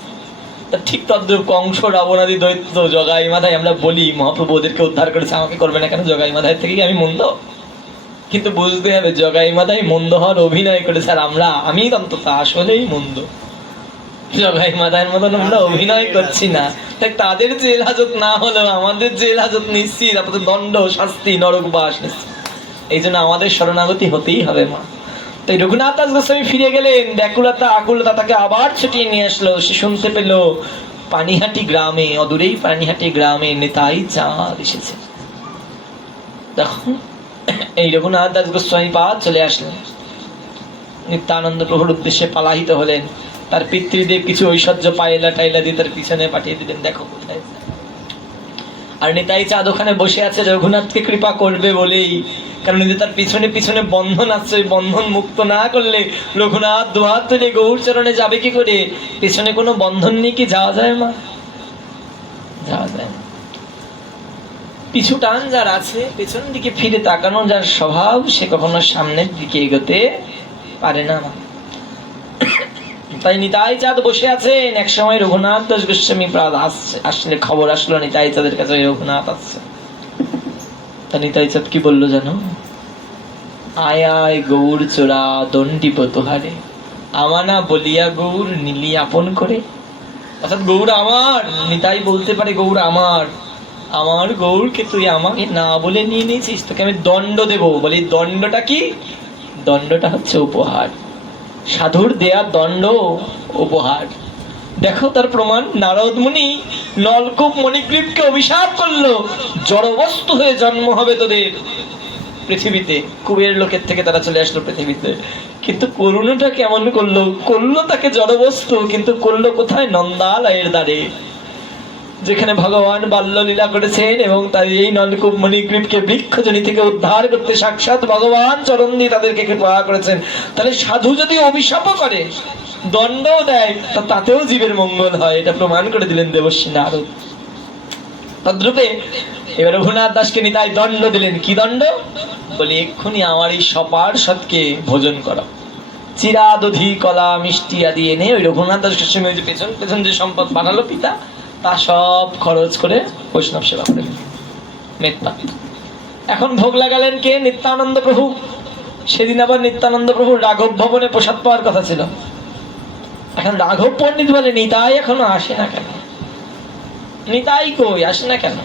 ঠিক তদ্রূপ কংস রাবণাদি দৈত্য জগাই মাথায় আমরা বলি মহাপ্রভু ওদেরকে উদ্ধার করেছে, আমাকে করবে না কেন? জগাই মাথায় থেকে আমি মন্দ? কিন্তু বুঝতে হবে জগাই মাথায় মন্দ হওয়ার অভিনয় করেছে, আর আমি অন্তত আসলেই মন্দ। জগাই মাথায়ের মতন আমরা অভিনয় করছি না। তাই তাদের জেল হাজত না হলেও আমাদের জেল হাজত নিশ্চিত, আপনাদের দণ্ড, শাস্তি, নরকবাস নিশ্চিত। এই জন্য আমাদের শরণাগতি হতেই হবে মা। তাই রঘুনাথ দাস গোস্বামী ফিরে গেলেন, ব্যাকুলতা আকুলতা তাকে আবার ছুটিয়ে নিয়ে আসলো। সে শুনতে পেল পানিহাটি গ্রামে, অদূরেই পানিহাটি গ্রামে নিতাই চাঁদ এসেছে। তখন এই রঘুনাথ দাস গোস্বামী পাদ চলে আসলেন, নিত্যানন্দ প্রভুর উদ্দেশ্যে পালাহিত হলেন। তার পিতৃদেব কিছু ঐশ্বর্য পায়লা টাইলা দিয়ে তার পিছনে পাঠিয়ে দিলেন, দেখো কোথায়। আর নিতাই চাঁদ ওখানে বসে আছে রঘুনাথকে কৃপা করবে বলেই, কারণ তার পিছনে পিছনে বন্ধন আছে, ওই বন্ধন মুক্ত না করলে রঘুনাথ দুহাত তুলে গৌর চরণে যাবে কি করে? পিছনে কোনো বন্ধন নিয়ে কি যাওয়া যায় মা? যাওয়া যায় না। পিছু টান যার আছে, পেছন দিকে ফিরে তাকানো যার স্বভাব, সে কখনো সামনের দিকে এগোতে পারে না। তাই নিতাই চাঁদ বসে আছেন। এক সময় রঘুনাথ দাস গোস্বামী প্রাদ আসলে খবর আসলো নিতাই চাঁদের কাছে রঘুনাথ আসছে। তা নিতাই চাঁদ কি বললো জানো? আয় আয় গৌর চোরা দণ্ডিপ তোহারে, আমানা বলিয়া গৌর নীলি আপন করে। অর্থাৎ গৌর আমার, নিতাই বলতে পারে গৌর আমার, আমার গৌরকে তুই আমাকে না বলে নিয়ে নিয়েছিস, তোকে আমি দণ্ড দেব। বলি দণ্ডটা কি? দণ্ডটা হচ্ছে উপহার, সাধুর দেয়া দণ্ড উপহার। দেখো তার প্রমাণ, নারদ মুনি নলকূপ মণিগ্রীবকে অভিশাপ করলো, জড়বস্তু হয়ে জন্ম হবে তোদের পৃথিবীতে। কুবের লোকের থেকে তারা চলে আসলো পৃথিবীতে, কিন্তু করুণাটা কেমন করলো? করলো তাকে জড়বস্তু, কিন্তু করলো কোথায়? নন্দালয়ের দ্বারে, যেখানে ভগবান বাল্যলীলা করেছেন। এবং তাই এই নলকূপ মণিগ্রীবকে বৃক্ষজনি থেকে উদ্ধার করতে সাক্ষাৎ ভগবান চরণ দিয়ে তাদেরকে কৃপা করেছেন। তাহলে সাধু যদি অভিশাপও করে, দণ্ডও দেয়, তাতেও জীবের মঙ্গল হয়, এটা প্রমাণ করে দিলেন দেবশ্রী নারদ। তদ্রূপে এবার রঘুনাথ দাসকে নিতাই দণ্ড দিলেন। কি দণ্ড? বলি এক্ষুনি আমার এই সপার্ষদকে ভোজন করা, চিরা দধি কলা মিষ্টি আদি এনে ওই রঘুনাথ দাস গোস্বামী যে পেছন পেছন যে সম্পদ বানালো পিতা, তা সব খরচ করে বৈষ্ণব সেবা করে মেদপাত। এখন ভোগ লাগালেন কে? নিত্যানন্দ প্রভু। সেদিন আবার নিত্যানন্দ প্রভু রাঘব ভবনে প্রসাদ পাওয়ার কথা ছিল। এখন রাঘব পণ্ডিত বলে নিতাই এখনো আসে না কেন? নিতাই কই, আসে না কেন?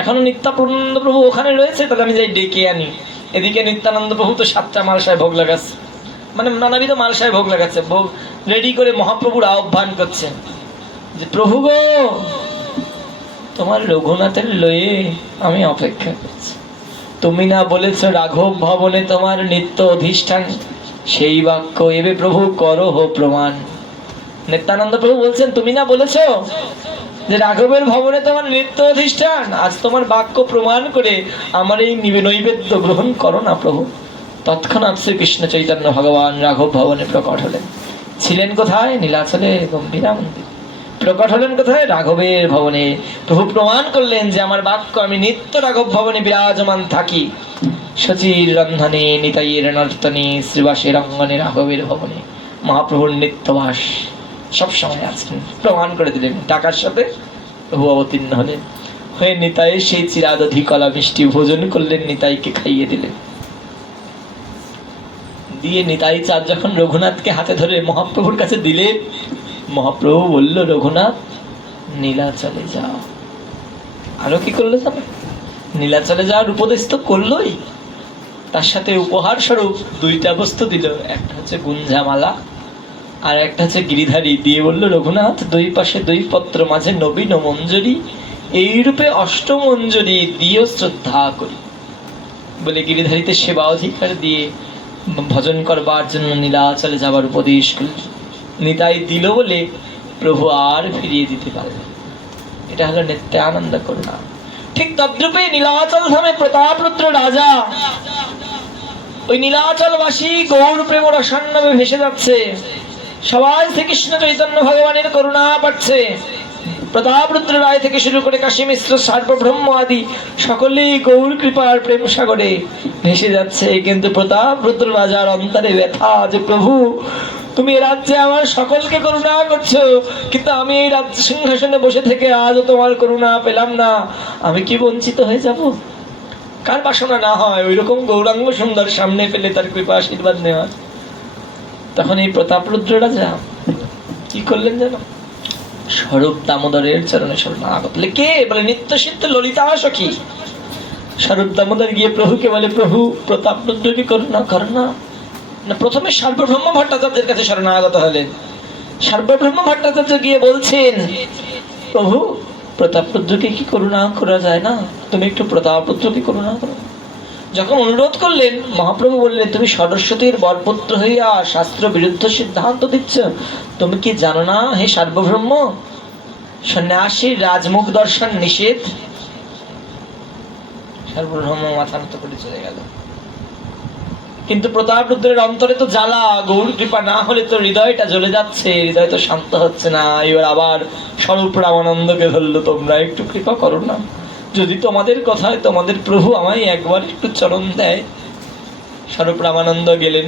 এখনো নিত্যানন্দ প্রভু ওখানে রয়েছে, তাহলে আমি যাই ডেকে আনি। এদিকে নিত্যানন্দ প্রভু তো 7টা মালসায় ভোগ লাগাচ্ছে, মানে নানাবিধ মালসায় ভোগ লাগাচ্ছে, ভোগ রেডি করে মহাপ্রভুর আহ্বান করছেন যে প্রভু গো, তোমার রঘুনাথের লয়ে আমি অপেক্ষা করছি। তুমি না বলেছ রাঘব ভবনে তোমার নিত্য অধিষ্ঠান, সেই বাক্য এবে প্রভু করো হো প্রমাণ। নিত্যানন্দ প্রভু বলছেন তুমি না বলেছ যে রাঘবের ভবনে তোমার নিত্য অধিষ্ঠান, আজ তোমার বাক্য প্রমাণ করে আমার এই নৈবেদ্য গ্রহণ করো না প্রভু। তৎক্ষণাৎ শ্রীকৃষ্ণ চৈতন্য ভগবান রাঘব ভবনে প্রকট হলেন। ছিলেন কোথায়? নীলাচলে গম্ভীরা মন্দির। প্রকট হলেন কোথায়? রাঘবের ভবনে। প্রভু প্রমাণ করলেন যে আমার বাক্য আমি নিত্য রাঘব ভবনে বিরাজমান থাকি। সচির রন্ধনে নিতাইয়ের নর্তনে শ্রীবাসের অঙ্গনে রাঘবের ভবনে মহাপ্রভুর নিত্যবাস সবসময় আছেন। প্রমাণ করে দিলেন। টাকার সাথে প্রভু অবতীর্ণ হলেন, হয়ে নিতাই সেই চিরাদধি কলা মিষ্টি ভোজন করলেন, নিতাইকে খাইয়ে দিলেন। দিয়ে নিতাই চাঁদ যখন রঘুনাথকে হাতে ধরে মহাপ্রভুর কাছে দিলেন, মহাপ্রভু বলল রঘুনাথ নীলাচলে যাও। আরো কি করলো জানো? নীলাচলে যাওয়ার উপদেশ তো করলোই, তার সাথে উপহার স্বরূপ 2টা বস্তু দিল। একটা হচ্ছে গুঞ্জামালা, আর একটা হচ্ছে গিরিধারী। দিয়ে বলল রঘুনাথ 2 পাশে 2 পত্র, মাঝে নবীন মঞ্জরি, এইরূপে অষ্টমঞ্জরি দিও শ্রদ্ধা করি। বলে গিরিধারীতে সেবা অধিকার দিয়ে ভজন করবার জন্য নীলাচলে যাবার উপদেশ করলেন। নিতাই দিল বলে প্রভু আর ফিরিয়ে দিতে পারলেন। এটা হলো নিত্যানন্দ করুণা। ঠিক তদ্রূপে নীলাচল ধামে প্রতাপরুদ্র রাজা, ওই নীলাচলবাসী গৌর প্রেম রসান্নবে ভেসে যাচ্ছে। সবাই শ্রীকৃষ্ণ চৈতন্য ভগবানের করুণা পাচ্ছে। প্রতাপরুদ্র রায় থেকে শুরু করে কাশী মিশ্র সার্বভৌম আদি সকলেই গৌর কৃপার প্রেম সাগরে ভেসে যাচ্ছে। কিন্তু প্রতাপরুদ্র রাজার অন্তরে ব্যথা যে প্রভু তুমি এই রাজ্যে আমার সকলকে করুণা করছো, কিন্তু আমি এই রাজ্য সিংহাসনে বসে থেকে আজও তোমার করুণা পেলাম না। আমি কি বঞ্চিত হয়ে যাব? কার বাসনা না হয় ওই রকম গৌরাঙ্গ সুন্দর সামনে পেলে তার কৃপা আশীর্বাদ নেওয়া। তখন এই প্রতাপরুদ্র রাজা কি করলেন জানো? স্বরূপ দামোদরের চরণে শরণাগত। কে? বলে নিত্য সিদ্ধ ললিতা সখী স্বরূপ দামোদর গিয়ে প্রভুকে বলে প্রভু প্রতাপরুদ্রকে করুণা করুণা। না, প্রথমে সার্বভৌম ভট্টাচার্যের কাছে শরণাগত হলেন। সার্বভৌম ভট্টাচার্য গিয়ে বলছেন প্রভু প্রতাপরুদ্রকে কি করুণা করা যায় না? তুমি একটু প্রতাপরুদ্রকে করুণা করো। যখন অনুরোধ করলেন, মহাপ্রভু বললেন, তুমি সরস্বতীর বরপুত্র হইয়া শাস্ত্র বিরুদ্ধ সিদ্ধান্ত দিচ্ছ? তুমি কি জানো না হে সার্বভৌম, সন্ন্যাসীর রাজমুখ দর্শন নিষেধ? সার্বভৌম মাথা নত করে চলে গেল। কিন্তু প্রতাপরুদ্রের অন্তরে তো জ্বালা, গৌর কৃপা না হলে তো হৃদয়টা জ্বলে যাচ্ছে, হৃদয় তো শান্ত হচ্ছে না। এবার আবার স্বরূপ রামানন্দকে ধরলো, তোমরা একটু কৃপা করো না, যদি তোমাদের কথায় তোমাদের প্রভু আমায় একবার একটু চরণ দেয়। স্বরূপ রামানন্দ গেলেন,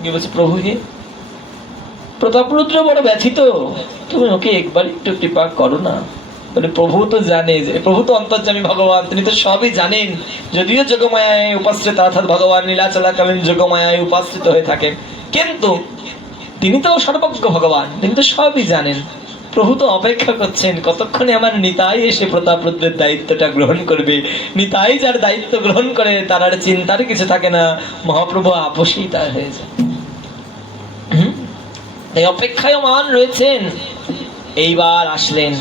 গিয়ে বলছে, প্রভু হে, প্রতাপরুদ্র বড় ব্যথিত, তুমি ওকে একবার একটু কৃপা করো না। বলে, প্রভু তো জানে, যে প্রভু তো অন্তর্যামী ভগবান, তিনি তো সবই জানেন। যদিও যোগমায়ায় উপাশ্রিত, অর্থাৎ ভগবান লীলা চলাকালীন যোগমায়ায় উপাশ্রিত হয়ে থাকেন, কিন্তু তিনি তো সর্বজ্ঞ ভগবান, তিনি তো সবই জানেন। প্রভু তো অপেক্ষা করছেন কতক্ষণে আমার নিতাই এসে প্রতাপরুদ্রের দায়িত্বটা গ্রহণ করবে। নিতাই যার দায়িত্ব গ্রহণ করে, তার আর চিন্তার কিছু থাকে না, মহাপ্রভু আপসেই তার হয়ে যায়। এই অপেক্ষায় মান রয়েছেন। এইবার আসলেন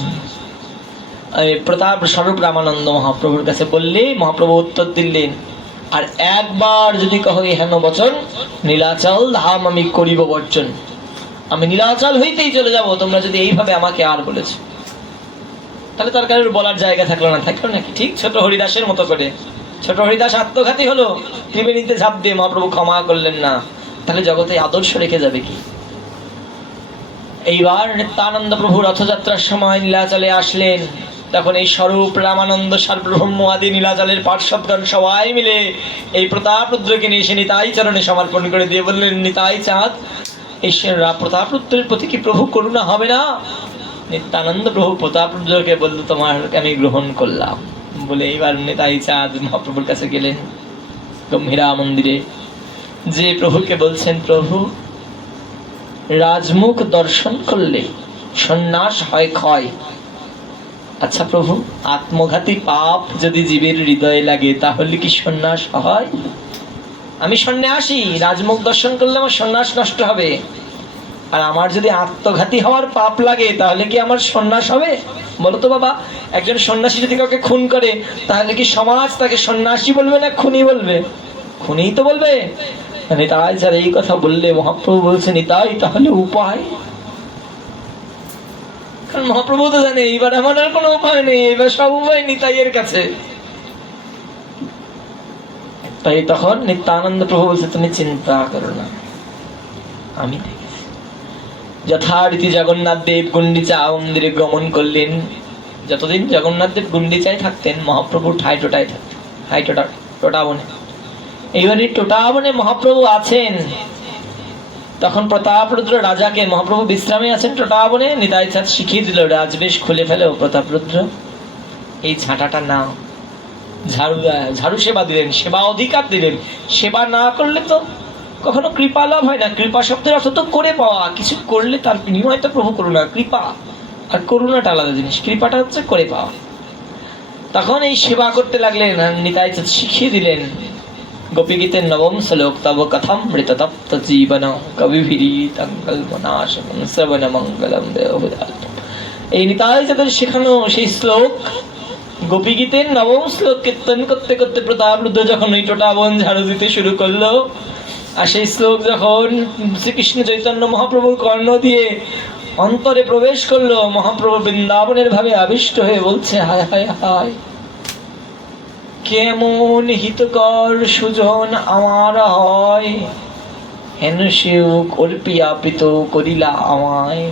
প্রতাপ স্বরূপ রামানন্দ মহাপ্রভুর কাছে, বললে মহাপ্রভু উত্তর দিলেন, আর একবার যদি কহ হেন বচন, নীলাচল ধাম আমি করিব বর্জন। আমি নীলাচল হইতেই চলে যাব, তোমরা যদি এইভাবে আমাকে আর বলেছ। তাহলে তার কারোর বলার জায়গা থাকলো না, থাকলো নাকি? ঠিক ছোট হরিদাসের মতো করে। ছোট হরিদাস আত্মঘাতী হলো, ত্রিবেণীতে ঝাঁপ দিয়ে মহাপ্রভু ক্ষমা করলেন না। তাহলে জগতে আদর্শ রেখে যাবে কি? এইবার নিত্যানন্দ প্রভু রথযাত্রার সময় নীলাচলে আসলেন। তখন এই স্বরূপ রামানন্দ সার্বভৌম আদি নীলাচলের পার্শ্বদগণ সবাই মিলে এই প্রতাপরুদ্রকে নিয়ে এসে নিতাই চরণে সমর্পণ করে দিয়ে বললেন, নিতাই চাঁদ, ঈশ্বররা প্রতাপরুদ্রের প্রতি কি প্রভু করুণা হবে না? নিত্যানন্দ প্রভু প্রতাপরুদ্রকে বলল, তোমার আমি গ্রহণ করলাম। বলে এইবার নিতাই চাঁদ মহাপ্রভুর কাছে গেলেন গম্ভীরা মন্দিরে, যে প্রভুকে বলছেন, প্রভু রাজমুখ দর্শন করলে সন্ন্যাস হয় ক্ষয়। আচ্ছা প্রভু, আত্মঘাতী পাপ যদি জীবের হৃদয়ে লাগে তাহলে কি সন্ন্যাস হয়? আমি সন্ন্যাসী, রাজমুখ দর্শন করলে আমার সন্ন্যাস নষ্ট হবে। আর আমার যদি আত্মঘাতী হওয়ার পাপ লাগে তাহলে কি আমার সন্ন্যাস হবে? বলো তো বাবা, একজন সন্ন্যাসী যদি কাউকে খুন করে তাহলে কি সমাজ তাকে সন্ন্যাসী বলবে না খুনি বলবে? খুনিই তো বলবে। নিতাই স্যার এই কথা বললে মহাপ্রভু বলছে, নিতাই তাহলে উপায়? কারণ মহাপ্রভু তো জানে এইবার আমার আর কোনো উপায় নেই, এবার সব উপায় নিতাইয়ের কাছে। তাই তখন নিত্যানন্দ প্রভু বলছে, তুমি চিন্তা করো না, আমি দেখেছি। যথারীতি জগন্নাথ দেব গুন্ডিচা মন্দিরে গমন করলেন। যতদিন জগন্নাথ দেব গুন্ডিচায় থাকতেন, মহাপ্রভু ঠাইটোটায় থাকতেন, টোটাবনে। এইবারে টোটাবনে মহাপ্রভু আছেন, তখন প্রতাপরুদ্র রাজাকে, মহাপ্রভু বিশ্রামে আছেন টোটাবনে, নিতাই চাঁদ শিখিয়ে দিল, রাজবেশ খুলে ফেলো প্রতাপরুদ্র, এই ঝাঁটাটা নাও। ঝাড়ু সেবা দিলেন, সেবা অধিকার দিলেন। সেবা না করলে তো কখনো কৃপা লাভ হয় না। কৃপা শব্দের অর্থ তো করে পাওয়া, কিছু করলে তার বিনিময় তো প্রভু করুণা। কৃপা আর করুণাটা আলাদা জিনিস, কৃপাটা হচ্ছে করে পাওয়া। তখন এই সেবা করতে লাগলেন, নিতাই চাঁদ শিখিয়ে দিলেন গোপীগীতের নবম শ্লোক, তব কথম মৃততপ্ত জীবন কবিভিরীতং কল্পনাশকং শ্রবণ মঙ্গলম দেবদাত। এই নিতাই চাঁদের শেখানো সেই শ্লোক, গোপীগীতের নবম শ্লোক কীর্তন করতে করতে প্রতাপরুদ্র যখন ওই টোটাবন ঝাড়ু দিতে শুরু করলো, আর সেই শ্লোক যখন শ্রীকৃষ্ণ চৈতন্য মহাপ্রভুর কর্ণ দিয়ে অন্তরে প্রবেশ করলো, মহাপ্রভু বৃন্দাবনের ভাবে আবিষ্ট হয়ে বলছে, হায় হায় হায়, কেমন হিতকর সুজন আমার হয়, হেন সেও কল্পিয়া প্রীত করিলা আমায়।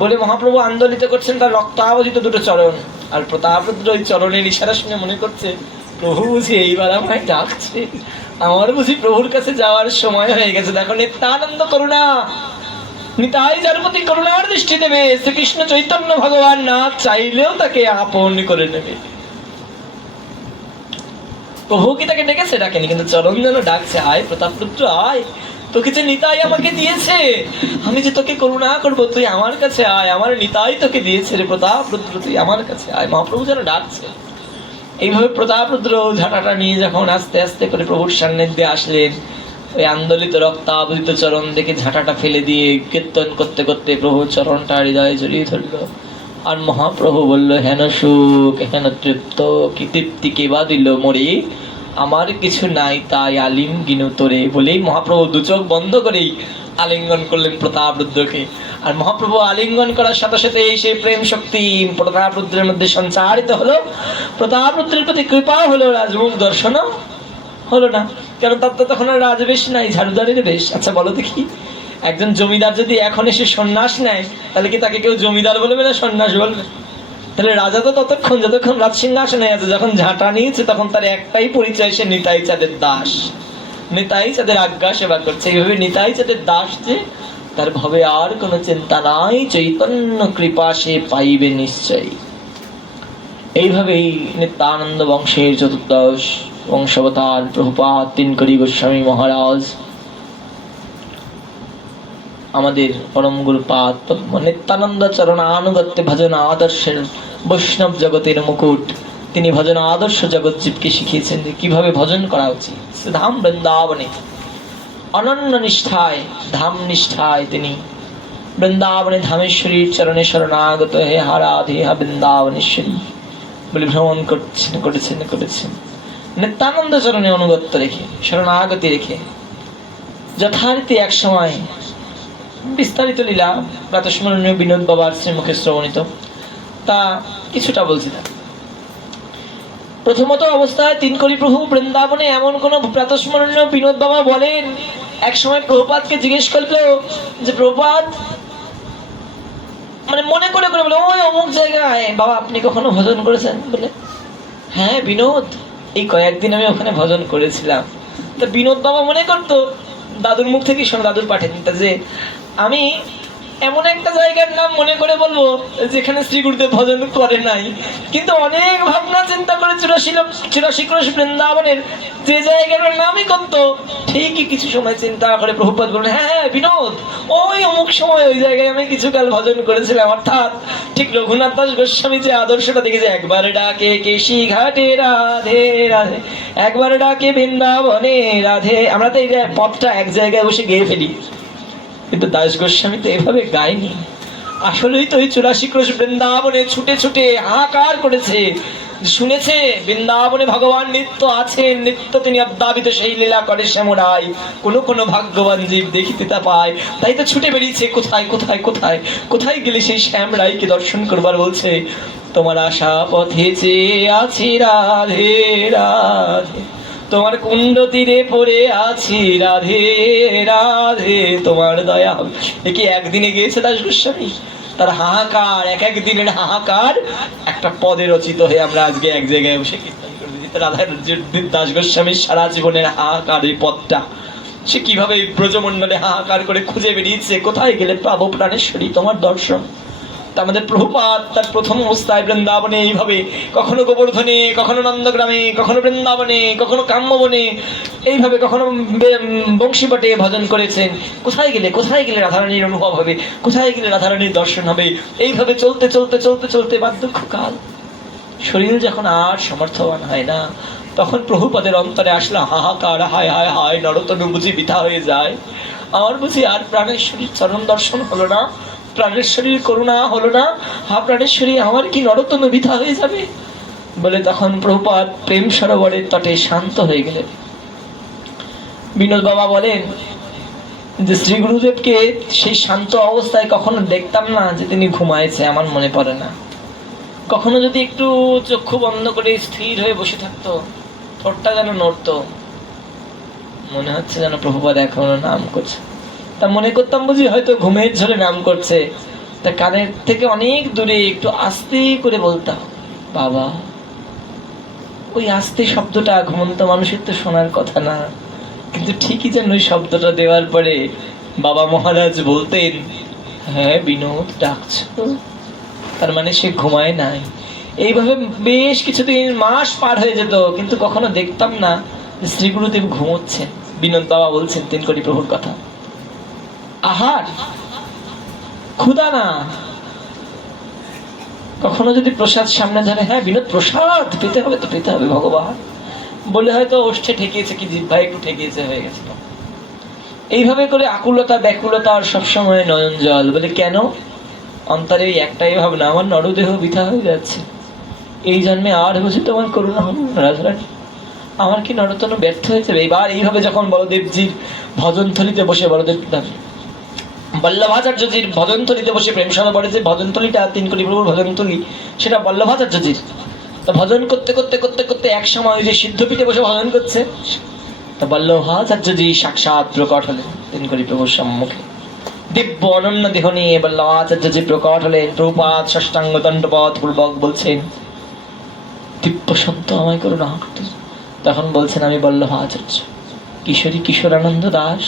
বলে মহাপ্রভু আন্দোলিত করছেন তার রক্তাবধিত দুটো চরণ। আর প্রতাপরুদ্র ওই চরণের ইশারা শুনে মনে করছে, প্রভু বুঝি এইবার আমায় ডাকছে, আমার বুঝি প্রভুর কাছে যাওয়ার সময় হয়ে গেছে। দেখো নিত্যানন্দ করুণা, নিতাই যার প্রতি করুণার দৃষ্টি দেবে, শ্রীকৃষ্ণ চৈতন্য ভগবান না চাইলেও তাকে আপন করে নেবে। প্রভু কি তাকে ডেকেছে? ডাকেনি, কিন্তু চরণ যেন ডাকছে, আয় প্রতাপরুদ্র আয়, তোকে যে নিতাই আমাকে দিয়েছে, আমি যে তোকে করুণা করবো, তুই আমার কাছে আয়, আমার নিতাই তোকে দিয়েছে রে প্রতাপরুদ্র, তুই আমার কাছে আয়। মহাপ্রভু যেন ডাকছে। এইভাবে প্রতাপরুদ্র ঝাঁটাটা নিয়ে যখন আস্তে আস্তে করে প্রভুর সান্নিধ্যে আসলেন, ওই আন্দোলিত রক্তাবধিত চরণ দেখে ঝাঁটাটা ফেলে দিয়ে কীর্তন করতে করতে প্রভুর চরণটা হৃদয়ে জড়িয়ে ধরলো। আর মহাপ্রভু বলল, হেন সুখ হেন তৃপ্ত, কি তৃপ্তি কেবা দিল মরি, আমার কিছু নাই তাই আলিম গিনু তোরে, বলেই মহাপ্রভু দু চোখ বন্ধ করেই আলিঙ্গন করলেন প্রতাপরুদ্রকে। আর মহাপ্রভু আলিঙ্গন করার সাথে সাথে সেই প্রেম শক্তি প্রতাপরুদ্রের মধ্যে সঞ্চারিত হলো। প্রতাপরুদ্রের প্রতি কৃপা হলো, রাজমুখ দর্শনও হলো না। কারণ তার তো তখন আর রাজবেশ নাই, ঝাড়ুদারের বেশ। আচ্ছা বলো দেখি, একজন জমিদার যদি এখন এসে সন্ন্যাস নেয়, তাহলে কি তাকে কেউ জমিদার বলবে না সন্ন্যাস বলবে? তাহলে রাজা তো ততক্ষণ যতক্ষণ রাজ সিংহাসনে আছে, যখন ঝাঁটা নিয়েছে তখন তার একটাই পরিচয়, সে নিতাই চাঁদের দাস, নিতাই চাঁদের আজ্ঞা সেবা করছে। এইভাবে নিতাই চাঁদের দাস যে, তার ভবে আর কোনো চিন্তা নাই, চৈতন্য কৃপা সে পাইবে নিশ্চয়ই। এইভাবেই নিত্যানন্দ বংশের চতুর্দশ বংশাবতার প্রভুপাদ তিনকড়ি গোস্বামী মহারাজ, আমাদের পরম গুরুপাদ নিত্যানন্দ চরণানুগত্যে ভজন আদর্শের বৈষ্ণব জগতের মুকুট, তিনি ভজন আদর্শ জগৎ জীবকে শিখিয়েছেন যে কিভাবে ভজন করা উচিত। ধাম বৃন্দাবনে অনন্য নিষ্ঠায়, ধাম নিষ্ঠায় তিনি বৃন্দাবনে ধামেশ্বরীর চরণে শরণাগত হে হারাধে হা বৃন্দাবনেশ্বরী বলে ভ্রমণ করেছেন নিত্যানন্দ চরণে অনুগত্য রেখে, শরণাগতি রেখে। যথারীতি এক সময় বিস্তারিত লীলা প্রাতঃস্মরণীয় বিনোদ বাবার শ্রীমুখে শ্রবণিত, তা কিছুটা বলছিলাম। প্রথমত অবস্থায় তিনকড়ি প্রভু বৃন্দাবনে এমন কোন প্রাতঃস্মরণীয় বিনোদ বাবা বলেন, এক সময় প্রভুপাদকে জিজ্ঞেস করলো যে প্রভুপাদ, মানে মনে করে করে বলে, ওই অমুক জায়গায় বাবা আপনি কখনো ভজন করেছেন? বলে হ্যাঁ বিনোদ, এই কয়েকদিন আমি ওখানে ভজন করেছিলাম। তা বিনোদ বাবা মনে করতো, দাদুর মুখ থেকে শোনো, দাদুর পাঠে নিতে, যে আমি এমন একটা জায়গার নাম মনে করে বলবো যেখানে শ্রী গুরুদেব ভজন করে নাই। কিন্তু অনেক ভাবনা চিন্তা করে চুরাশি ক্রোশ বৃন্দাবনের যে জায়গার নামই করতো, ঠিকই কিছু সময় চিন্তা করে প্রভুপাদ বললেন, হ্যাঁ বিনোদ, ওই অমুক সময় ওই জায়গায় আমি কিছুকাল ভজন করেছিলাম। অর্থাৎ ঠিক রঘুনাথ দাস গোস্বামী যে আদর্শটা দেখেছে, একবার ডাকে কেশি ঘাটে রাধে রাধে, একবার ডাকে বৃন্দাবনে রাধে। আমরা তো এই পথটা এক জায়গায় বসে গেয়ে ফেলি, কিন্তু দাস গোস্বামী তো এভাবে গায়নি। আসলেই তো ওই 84 ক্রোশ বৃন্দাবনে ছুটে ছুটে হাহাকার করেছে, শুনেছে বৃন্দাবনে ভগবান নিত্য আছেন, নিত্য তিনি অদ্যাবিত সেই লীলা করে শ্যামরাই, কোনো ভাগ্যবান জীব দেখিতে তা পায়। তাই তো ছুটে বেরিয়েছে, কোথায় কোথায় কোথায় কোথায় গেলে সেই শ্যামরাইকে দর্শন করবার। বলছে, তোমার আশা পথে চেয়ে আছি রাধে রাধে, তোমার কুণ্ড তীরে পড়ে আছি রাধে রাধে, তোমার দয়া হবে। এ কি একদিনে গিয়েছে দাস গোস্বামী? তার হাহাকার, এক এক দিনের হাহাকার একটা পদে রচিত হয়ে আমরা আজকে এক জায়গায় বসে কীর্তন করে দিচ্ছি। রাধা দাস গোস্বামীর সারা জীবনের হাহাকার এই পদটা, সে কিভাবে ব্রজমণ্ডলে হাহাকার করে খুঁজে বেরিয়েছে, কোথায় গেলে পাবো প্রাণেশ্বরী তোমার দর্শন। আমাদের প্রভুপাদ তার প্রথম অবস্থায় বৃন্দাবনে এইভাবে কখনো গোবর্ধনে, কখনো নন্দগ্রামে, কখনো বৃন্দাবনে, কখনো কাম্যবনে, এইভাবে কখনো বংশীপটে ভজন করেছেন। কোথায় গেলে রাধারানীর অনুভব হবে, কোথায় গেলে রাধারানীর দর্শন হবে। এইভাবে চলতে চলতে চলতে চলতে বার্ধক্যকাল, শরীর যখন আর সমর্থবান হয় না, তখন প্রভুপাদের অন্তরে আসলো হাহাকার, হায় হায় হায়, নরতনু বুঝি বৃথা হয়ে যায়, আমার বুঝি আর প্রাণেশ্বরীর চরণ দর্শন হলো না, প্রাণেশ্বরীর করুণা হলো না, হা প্রাণেশ্বরী আমার কি নরতনু বৃথা হয়ে যাবে বলে তখন প্রভুপাদ প্রেম সরোবরের তটে শান্ত হয়ে গেলেন। বিনোদ বাবা বলেন যে শ্রী গুরুদেবকে সেই শান্ত অবস্থায় কখনো দেখতাম না যে তিনি ঘুমায়েছে, আমার মনে পড়ে না। কখনো যদি একটু চক্ষু বন্ধ করে স্থির হয়ে বসে থাকতো, ঠোঁটটা যেন নড়তো, মনে হচ্ছে যেন প্রভুপাদ এখনো নাম করছে। তা মনে করতাম বুঝি হয়তো ঘুমের ঝরে নাম করছে। তা কানের থেকে অনেক দূরে একটু আস্তে করে বলতাম, বাবা। ওই আস্তে শব্দটা ঘুমন্ত মানুষের তো শোনার কথা না, কিন্তু ঠিকই যেন ওই শব্দটা দেওয়ার পরে বাবা মহারাজ বলতেন, হ্যাঁ বিনোদ ডাকছো, তার মানে সে ঘুমায় নাই। এইভাবে বেশ কিছুদিন, মাস পার হয়ে যেত, কিন্তু কখনো দেখতাম না শ্রী গুরুদেব ঘুমোচ্ছেন। বিনোদ বাবা বলছেন তিনকড়ি প্রভুর কথা, আহার ক্ষুধা না, কখনো যদি প্রসাদ সামনে ধরে, হ্যাঁ বিনোদ প্রসাদ পেতে হবে তো পেতে হবে ভগবান বলে হয়তো ওষ্ঠে ঠেকিয়েছে কি জিহ্বায় একটু ঠেকিয়েছে, হয়ে গেছে। এইভাবে করে আকুলতা ব্যাকুলতা আর সবসময় নয়ন জল। বলে কেন? অন্তরে একটাই ভাবনা, আমার নরদেহ বৃথা হয়ে যাচ্ছে, এই জন্মে আর বুঝি তোমার করুণা হবে রাধারানী, আমার কি নরতন ব্যর্থ হয়ে যাবে? এবার এইভাবে যখন বলদেবজির ভজনথলিতে বসে বল্লভাচার্যজির ভজনথলিতে বসে প্রেম সরোবরে যে ভজনথলিটা 3 কোটি প্রভুর ভজনথলি, সেটা বল্লভাচার্যজির। তো ভজন করতে করতে করতে করতে এক সময় যে সিদ্ধপীঠে বসে ভজন করছে, তো বল্লভাচার্যজি সাক্ষাৎ প্রকট হলেন 3 কোটি প্রভুর সম্মুখে। দিব্য অনন্য দেহ নিয়ে বল্লভাচার্যজি প্রকট হলেন। প্রভুপাদ ষষ্ঠাঙ্গ দণ্ডপথ পূর্বক বলছেন, দিব্য সন্ত আমায় করুণা করতে। তখন বলছেন, আমি বল্লভাচার্য কিশোরী কিশোরানন্দ দাস।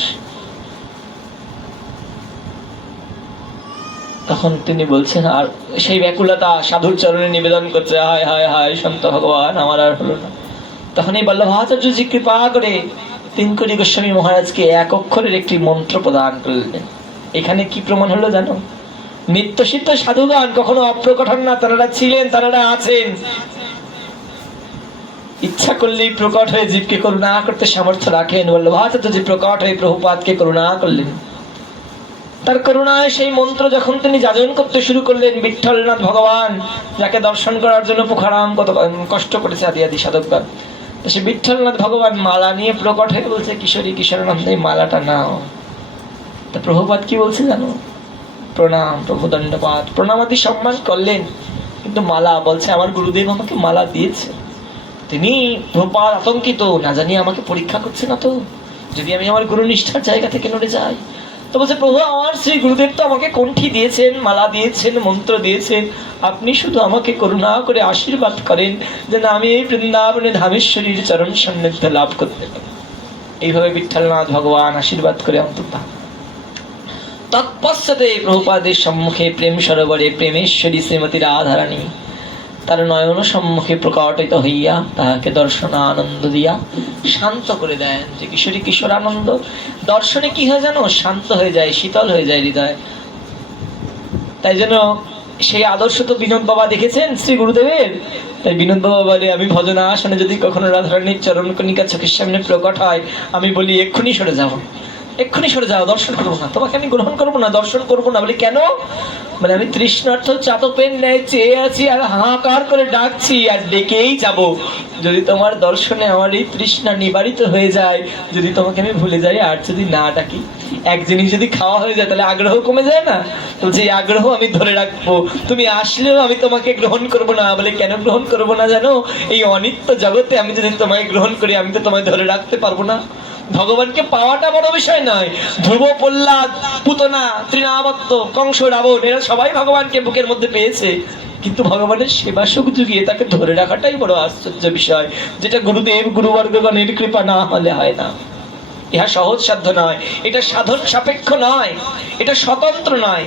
তখন তিনি বলছেন, আর সেই ব্যাকুলতা সাধুর চরণে নিবেদন করছে, হায় হায় হায় সন্ত ভগবান, আমার আর হলো না। তখন এই বল্লভাচার্যজি কৃপা করে 3 কোটি গোস্বামী মহারাজকে 1 অক্ষরের একটি মন্ত্র প্রদান করলেন। এখানে কি প্রমাণ হলো জানো? নিত্যসিদ্ধ সাধুগণ কখনো অপ্রকট হন না, তারা ছিলেন, তারা আছেন। ইচ্ছা করলেই প্রকট হয়ে জীবকে করুণা করতে সামর্থ্য রাখেন। বল্লভাচার্যজি প্রকট হয়ে প্রভুপাদকে করুণা করলেন। তার করুণায় সেই মন্ত্র যখন তিনি যাজন করতে শুরু করলেন, বিঠ্ঠলনাথ ভগবান যাকে দর্শন করার জন্য পুখারাম কত কষ্ট করেছে আদি আদি সাধকগণ, তো সে বিঠ্ঠলনাথ ভগবান মালা নিয়ে প্রকট হয়ে বলছে, কিশোরী কিশোরানন্দ এই মালাটা নাও। তো প্রভুপাদ কি বলছে জানো? প্রণাম প্রভু, দণ্ডপাত, প্রণামাদি সম্মান করলেন, কিন্তু মালা বলছে, আমার গুরুদেব আমাকে মালা দিয়েছে। তিনি প্রভুপাদ আতঙ্কিত, না জানি আমাকে পরীক্ষা করছে না তো, যদি আমি আমার গুরু নিষ্ঠার জায়গা থেকে নড়ে যাই। তো বলছে, প্রভু আমার শ্রী গুরুদেব তো আমাকে কণ্ঠী দিয়েছেন, মালা দিয়েছেন, মন্ত্র দিয়েছেন, আপনি শুধু আমাকে করুণা করে আশীর্বাদ করেন যেন আমি এই বৃন্দাবনে ধামেশ্বরীর চরণ সান্নিধ্য লাভ করতে পারি। এইভাবে বিঠ্ঠলনাথ ভগবান আশীর্বাদ করে অন্তর্ধান। তৎপশ্চাতে প্রভুপাদের সম্মুখে প্রেম সরোবরে প্রেমেশ্বরী শ্রীমতী রাধারানী তার নয়ন সম্মুখে প্রকটিত হইয়া তাহাকে দর্শন আনন্দ দিয়া শান্ত করে দেন। যে কিশোরী কিশোরানন্দ দর্শনে কি হয় জানো? শান্ত হয়ে যায়, শীতল হয়ে যায় হৃদয়। তাই জন্য সেই আদর্শ তো বিনোদ বাবা দেখেছেন শ্রী গুরুদেবের। তাই বিনোদ বাবা বলে, আমি ভজনা আসনে যদি কখনো রাধারানীর চরণ কণিকা চোখের সামনে প্রকট হয়, আমি বলি এক্ষুনি সরে যাও, এক্ষুনি সরে যাও, দর্শন করবো না, তোমাকে আমি গ্রহণ করবো না, দর্শন করবো না। বলি কেন? মানে আমি তৃষ্ণার্থ চাতকের ন্যায় চেয়ে আছি আর হাহাকার করে ডাকছি আর ডেকেই যাব। যদি তোমার দর্শনে আমার এই তৃষ্ণা নিবারিত হয়ে যায়, যদি তোমাকে আমি ভুলে যাই আর যদি না ডাকি, এক জিনিস যদি খাওয়া হয়ে যায় তাহলে আগ্রহ কমে যায় না? তো যে আগ্রহ আমি ধরে রাখবো, তুমি আসলেও আমি তোমাকে গ্রহণ করবো না। বলে কেন গ্রহণ করবো না জানো? এই অনিত্য জগতে আমি যদি তোমায় গ্রহণ করি, আমি তো তোমায় ধরে রাখতে পারবো না। ভগবানকে পাওয়াটা বড় বিষয় নয়। ধ্রুব, প্রহ্লাদ, পুতনা, তৃণাবত্ত, কংস, রাবণ এরা সবাই ভগবানকে বুকের মধ্যে পেয়েছে, কিন্তু ভগবানের সেবা সুখ যুগিয়ে তাকে ধরে রাখাটাই বড় আশ্চর্য বিষয়, যেটা গুরুদেব গুরুবর্গগণের কৃপা না হলে হয় না। ইহা সহজ সাধ্য নয়, এটা সাধন সাপেক্ষ নয়, এটা স্বতন্ত্র নয়।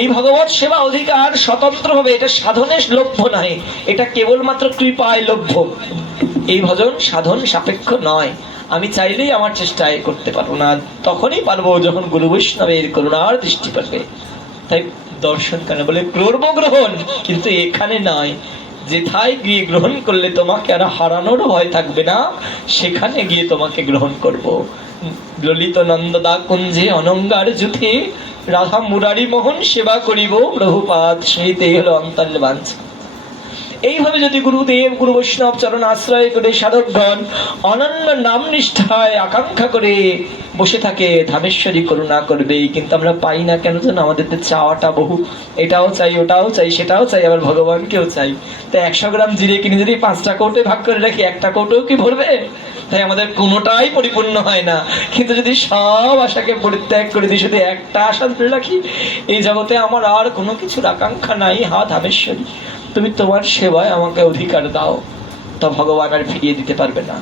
এই ভগবত সেবা অধিকার স্বতন্ত্র হবে, এটা সাধনের লভ্য নয়, এটা কেবলমাত্র কৃপায় লভ্য। এই ভজন সাধন সাপেক্ষ নয়। আমি চাইলেই আমার চেষ্টায় করতে পারবো না, তখনই পারবো যখন গুরু বৈষ্ণবের করুণার দৃষ্টি পড়বে। তাই দর্শন কেন বলে করবো গ্রহণ, কিন্তু এখানে নয়। যেথায় গিয়ে গ্রহণ করলে তোমাকে আর হারানোর ভয় থাকবে না, সেখানে গিয়ে তোমাকে গ্রহণ করব। ললিত নন্দদা কুঞ্জে অনঙ্গার যুথে রাধা মুরারি মোহন সেবা করিব প্রভুপাদ, সেইতেই হলো অন্তর বাঞ্ছা। এইভাবে যদি গুরুদেব গুরু বৈষ্ণব চরণ আশ্রয় করে সাধকগণ অনন্য নাম নিষ্ঠায় আকাঙ্ক্ষা করে বসে থাকে, ধামেশ্বরী করুণা করবেই। কিন্তু আমরা পাই না কেন যেন? আমাদের চাওয়াটা বহু, এটাও চাই, ওটাও চাই, সেটাও চাই, আবার ভগবানকেও চাই। তাই 100 গ্রাম জিরে কিনে যদি 5টা কৌটোয় ভাগ করে রাখি, একটা কৌটো কি ভরবে? তাই আমাদের কোনোটাই পরিপূর্ণ হয় না। কিন্তু যদি সব আশাকে পরিত্যাগ করে দিই, শুধু একটা আশা ধরে রাখি, এই জগতে আমার আর কোনো কিছুর আকাঙ্ক্ষা নাই, হা ধামেশ্বরী তুমি তোমার সেবায় আমাকে অধিকার দাও, তা ভগবান আর ফিরিয়ে দিতে পারবে না।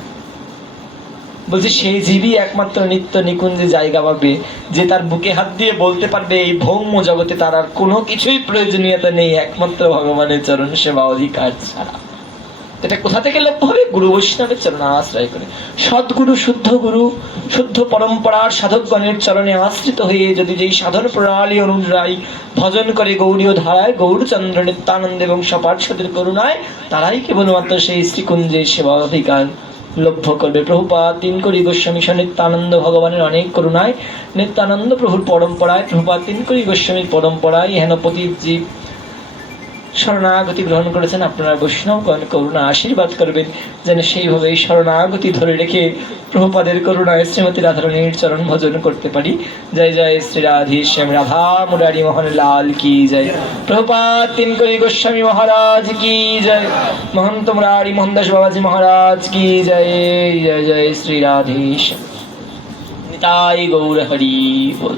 বলছি সেই জীবই একমাত্র নিত্য নিকুঞ্জে জায়গা পাবে, যে তার বুকে হাত দিয়ে বলতে পারবে এই ভৌম জগতে তার আর কোনো কিছুই প্রয়োজনীয়তা নেই, একমাত্র ভগবানের চরণ সেবা অধিকার ছাড়া। এটা কোথা থেকে লভ্য হবে? গুরু বৈষ্ণবের চরণে আশ্রয় করে। সদ্গুরু, শুদ্ধ গুরু, শুদ্ধ পরম্পরার সাধকগণের চরণে আশ্রিত হয়ে যদি যেই সাধন প্রণালী অনুযায়ী ভজন করে গৌরীয় ধারায় গৌরচন্দ্র নিত্যানন্দ এবং সপার্ষদের করুণায়, তারাই কেবলমাত্র সেই শ্রীকুঞ্জের সেবা অধিকার লভ্য করবে। প্রভুপাদ 3 কোটি গোস্বামী নিত্যানন্দ ভগবানের অনেক করুণায়, নিত্যানন্দ প্রভুর পরম্পরায়, প্রভুপাদ 3 কোটি গোস্বামীর পরম্পরায় হেন পতিত জীব শরণাগতি গ্রহণ করেছেন, আপনারা বৈষ্ণবগণ করুণা আশীর্বাদ করবেন যেন সেইভাবে শরণাগতি ধরে রেখে প্রভুপাদের করুণায় শ্রীমতী রাধারানীর চরণ ভজন করতে পারি। জয় জয় শ্রী রাধে শ্যাম, রাধা মুরারি মোহন লাল কি জয়। প্রভুপাদ তিনকরি গোস্বামী মহারাজ কি জয়। মহন্ত মুরারি মোহনদাস বাবাজি মহারাজ কি জয়। জয় জয় শ্রী রাধে শ্যাম। নিতাই গৌর হরি বল।